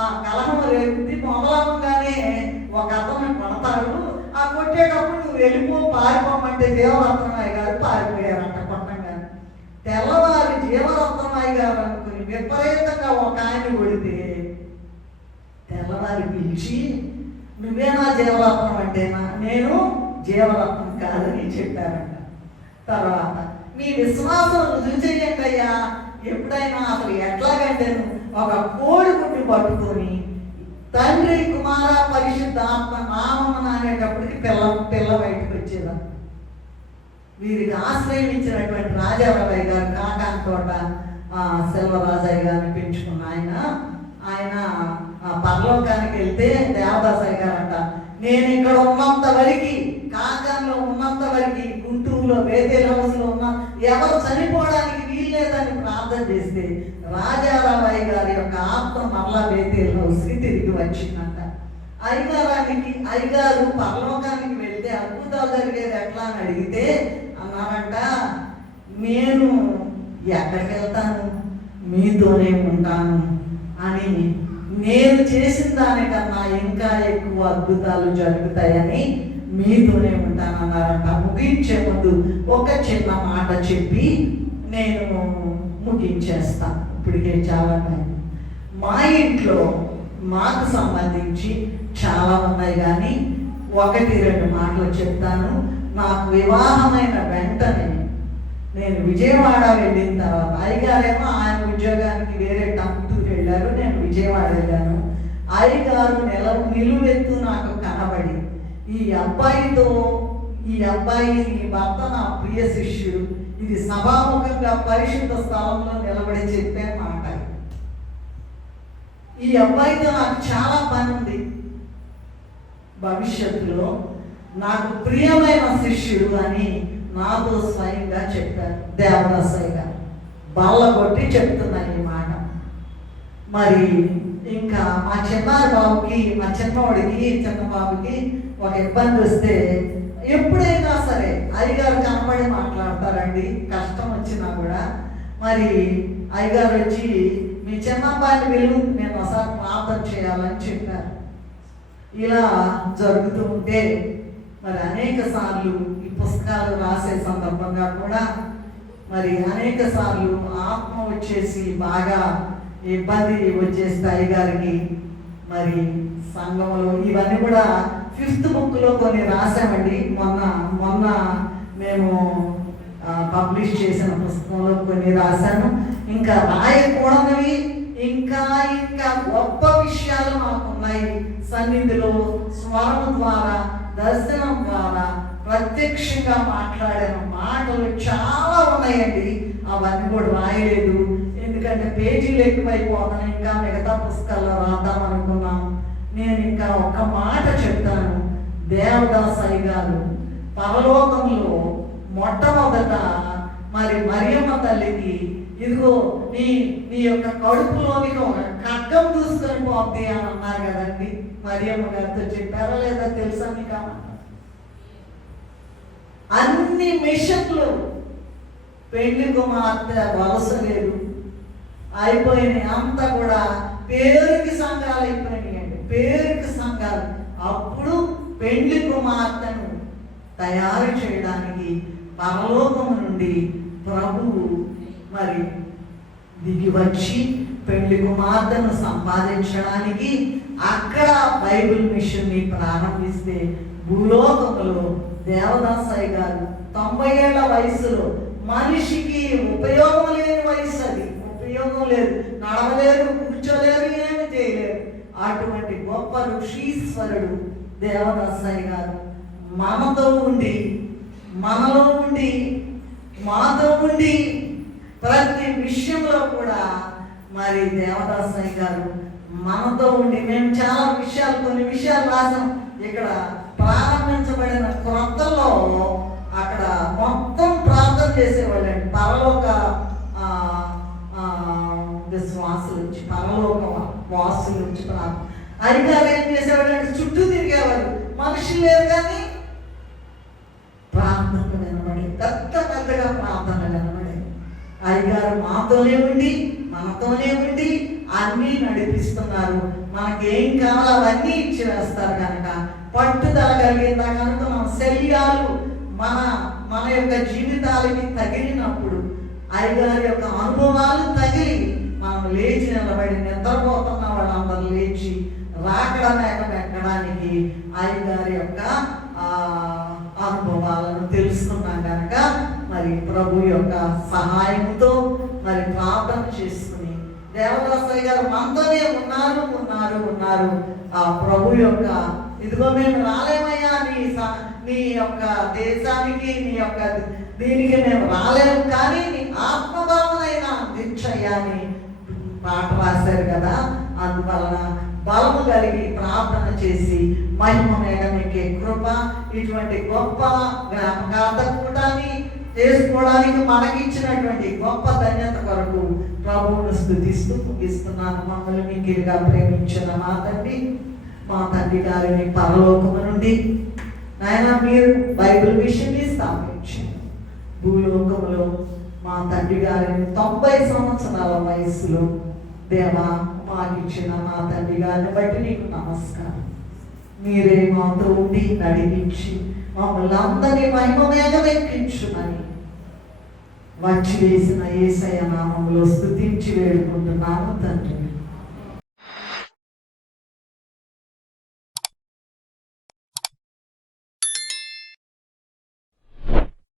ఆ కలహం రేపుద్ది. మొదలవగానే ఒక అతను కొడతాడు, ఆ కొట్టేటప్పుడు నువ్వు వెళ్ళిపో, పారిపోమంటే జీవరత్నమయ్య గారు పారిపోయారంట కొట్టంగానే. తెల్లవారి జీవరత్నమయ్య గారు అనుకుని విపరీతంగా ఒక ఆయన కొడితే తెల్లవారి పిలిచి, నువ్వేనా జీవరత్నం అంటేనా? నేను జీవరత్నం కాదని చెప్పారంట. తర్వాత మీ విశ్వాసం రుజువు చేయండి అయ్యా, ఎప్పుడైనా అసలు ఎట్లాగంటే ఒక కోడి గుడ్డు పట్టుకొని తండ్రి కుమార పరిశుద్ధ ఆత్మ నామమున అనేటప్పటికి పిల్ల బయటకు వచ్చేదా. వీరికి ఆశ్రయం ఇచ్చినటువంటి రాజారావయ్య గారు కాకాని తోట సెల్వరాజయ్య గారిని పెంచుకున్న ఆయన పరలోకానికి వెళ్తే దేవదాసయ్య గారు అంట, నేను ఇక్కడ ఉన్నంత వరకు, కాకంలో ఉన్నంత వరకు, గుంటూరులో బేతేల్ హౌస్లో ఉన్న ఎవరు చనిపోవడానికి వీల్లేదని ప్రార్థన చేస్తే రాజారావయ్య గారి యొక్క ఆత్మ మరలా బేతేల్ హౌస్కి తిరిగి వచ్చిందంట. అయ్యగారు పరలోకానికి వెళ్తే అద్భుతాలు జరిగేది ఎట్లా అని అడిగితే అన్నారంట, నేను ఎక్కడికి వెళ్తాను, మీతోనే ఉంటాను అని, నేను చేసిన దానికన్నా ఇంకా ఎక్కువ అద్భుతాలు జరుగుతాయని మీతోనే ఉంటానన్నారంట. ముగించే ముందు ఒక చిన్న మాట చెప్పి నేను ముగించేస్తాను. ఇప్పటికే చాలా మా ఇంట్లో మాకు సంబంధించి చాలా ఉన్నాయి, కానీ 1-2 మాటలు చెప్తాను. నాకు వివాహమైన వెంటనే నేను విజయవాడ వెళ్ళిన తర్వాత, అయ్యగారేమో ఆయన ఉద్యోగానికి వేరే టంటూరు వెళ్ళారు, నేను విజయవాడ వెళ్ళాను. అయ్యగారు నిలువెత్తు నాకు కనబడి, ఈ అబ్బాయి నీ భర్త నా ప్రియ శిష్యుడు, ఇది సభాముఖంగా పరిశుద్ధ స్థలంలో నిలబడి చెప్పే మాట. ఈ అబ్బాయితో నాకు చాలా పని ఉంది, భవిష్యత్తులో నాకు ప్రియమైన శిష్యుడు అని నాతో స్వయంగా చెప్పారు దేవదాసయ్య గారు. బాళ్ళ కొట్టి చెప్తున్నాను ఈ మాట. మరి ఇంకా మా చిన్న బాబుకి ఒక ఇబ్బంది వస్తే ఎప్పుడైనా సరే అయ్యగారు కనపడి మాట్లాడతారండి, కష్టం వచ్చినా కూడా. మరి అయ్యగారు వచ్చి మీ చిన్నబ్బాయిని వెలుగు, నేను ఒకసారి ప్రార్థన చేయాలని చెప్పారు. ఇలా జరుగుతూ ఉంటే మరి అనేక సార్లు ఈ పుస్తకాలు రాసే సందర్భంగా కూడా మరి అనేక సార్లు ఆత్మ వచ్చేసి బాగా ఇబ్బంది వచ్చేస్తాయి గారికి. మరి సంఘంలో ఇవన్నీ కూడా 5th బుక్లో కొన్ని రాసామండి. మొన్న మేము పబ్లిష్ చేసిన పుస్తకంలో కొన్ని రాశాను. ఇంకా రాయకూడనివి ఇంకా గొప్ప విషయాలు మాకున్నాయి. సన్నిధిలో స్వరం ద్వారా, దర్శనం ద్వారా ప్రత్యక్షంగా మాట్లాడిన మాటలు చాలా ఉన్నాయండి. అవన్నీ కూడా రాయలేదు, ఎందుకంటే పేజీలు ఎక్కువైపోతాను. ఇంకా మిగతా పుస్తకాల్లో రాద్దాం అనుకున్నాం. నేను ఇంకా ఒక మాట చెప్తాను. దేవదాసయ్య గారు పరలోకంలో మొట్టమొదట మరి మరియమ్మ తల్లికి, ఇదిగో నీ యొక్క కడుపులోనికి ఒక ఖడ్గం చూసుకొని పోద్ది అని అన్నారు కదండి. మరియమ్మ గారితో చెప్పారా లేదా తెలుసా మీకు? అన్ని మిషన్లు పెళ్లి కుమార్తె వలస లేదు, అయిపోయినాయి. అంతా కూడా పేరుకి సంఘాలు అయిపోయినాయండి, పేరుకి సంఘాలు. అప్పుడు పెళ్లి కుమార్తెను తయారు చేయడానికి పరలోకము నుండి ప్రభువు మరి దిగి వచ్చి పెళ్లి కుమార్తెను సంపాదించడానికి అక్కడ బైబిల్ మిషన్ని ప్రారంభిస్తే భూలోకములో దేవదాసయ్య గారు 90 ఏళ్ల వయసులో, మనిషికి ఉపయోగం లేని వయసు, అది ఉపయోగం లేదు, నడవలేరు, కూర్చోలేరు, ఏమి చేయలేరు. అటువంటి గొప్ప ఋషీశ్వరుడు దేవదాసయ్య గారు మనతో ఉండి, మనలో ఉండి, మాతో ఉండి ప్రతి విషయంలో కూడా మరి దేవదాసయ్య గారు మనతో ఉండి, మేము చాలా విషయాలు, కొన్ని విషయాలు రాసాం. ఇక్కడ ప్రారంభించబడిన క్రొత్తలో అక్కడ మొత్తం ప్రార్థన చేసేవాళ్ళండి. పరలోక విశ్వాసుల నుంచి, పరలోక వాసుల నుంచి ప్రార్థన. అయ్యగారు ఏం చేసేవాళ్ళంటే చుట్టూ తిరిగేవారు, మనుషులు లేరు కానీ ప్రార్థనలు వినబడి, పెద్దగా ప్రార్థనలు వినబడి, అయ్యగారు మాతోనే ఉండి, మనతోనే ఉండి అన్నీ నడిపిస్తున్నారు. మనకేం కావాలో అవన్నీ ఇచ్చి వేస్తారు కనుక పట్టుదల కలిగిందా కనుక మన శల్యాలు మన యొక్క జీవితాలకి తగిలినప్పుడు, అయ్యగారి యొక్క అనుభవాలు తగిలి మనం లేచి నిలబడి, నిద్రపోతున్న వాళ్ళందరూ లేచి రాకడ మేక పెట్టడానికి అయ్యగారి యొక్క అనుభవాలను తెలుసుకున్నాం కనుక మరి ప్రభు యొక్క సహాయంతో మరి ప్రార్థన చేసుకుని దేవదాసయ్య గారు మనతోనే ఉన్నారు. ఆ ప్రభు యొక్క ఇదిగో మేము రాలేమయ్యా నీ యొక్క దేశానికి, నీ యొక్క దీనికి మేము రాలేము, కానీ నీ ఆత్మబలమునైనా అందించయ్యా అని పాట రాశారు కదా. అందువలన బలము కలిగి ప్రార్థన చేసి మహిమ మేఘమెక్కే కృప, ఇటువంటి గొప్ప జ్ఞాపకార్థ కూటాన్ని చేసుకోవడానికి మనకిచ్చినటువంటి గొప్ప ధన్యత కొరకు ప్రభువును స్తుతిస్తూ ముగిస్తున్నాను. మమ్మల్ని మిక్కిలిగా ప్రేమించిన మా తండ్రి గారిని పరలోకము నుండి నాయన మీరు బైబిల్ మిషన్ని స్థాపించారు. భూలోకములో మా తండ్రి గారిని 90 సంవత్సరాల వయస్సులో దేవా మాకిచ్చిన మా తండ్రి గారిని బట్టి నీకు నమస్కారం. మీరే మాతో ఉండి నడిపించి మమ్మల్ని అందరినీ మహిమ మేఘమెక్కించుమని వచ్చి వేసిన యేసయ్య నామములో స్తుతించి వేడుకుంటున్నాము తండ్రి.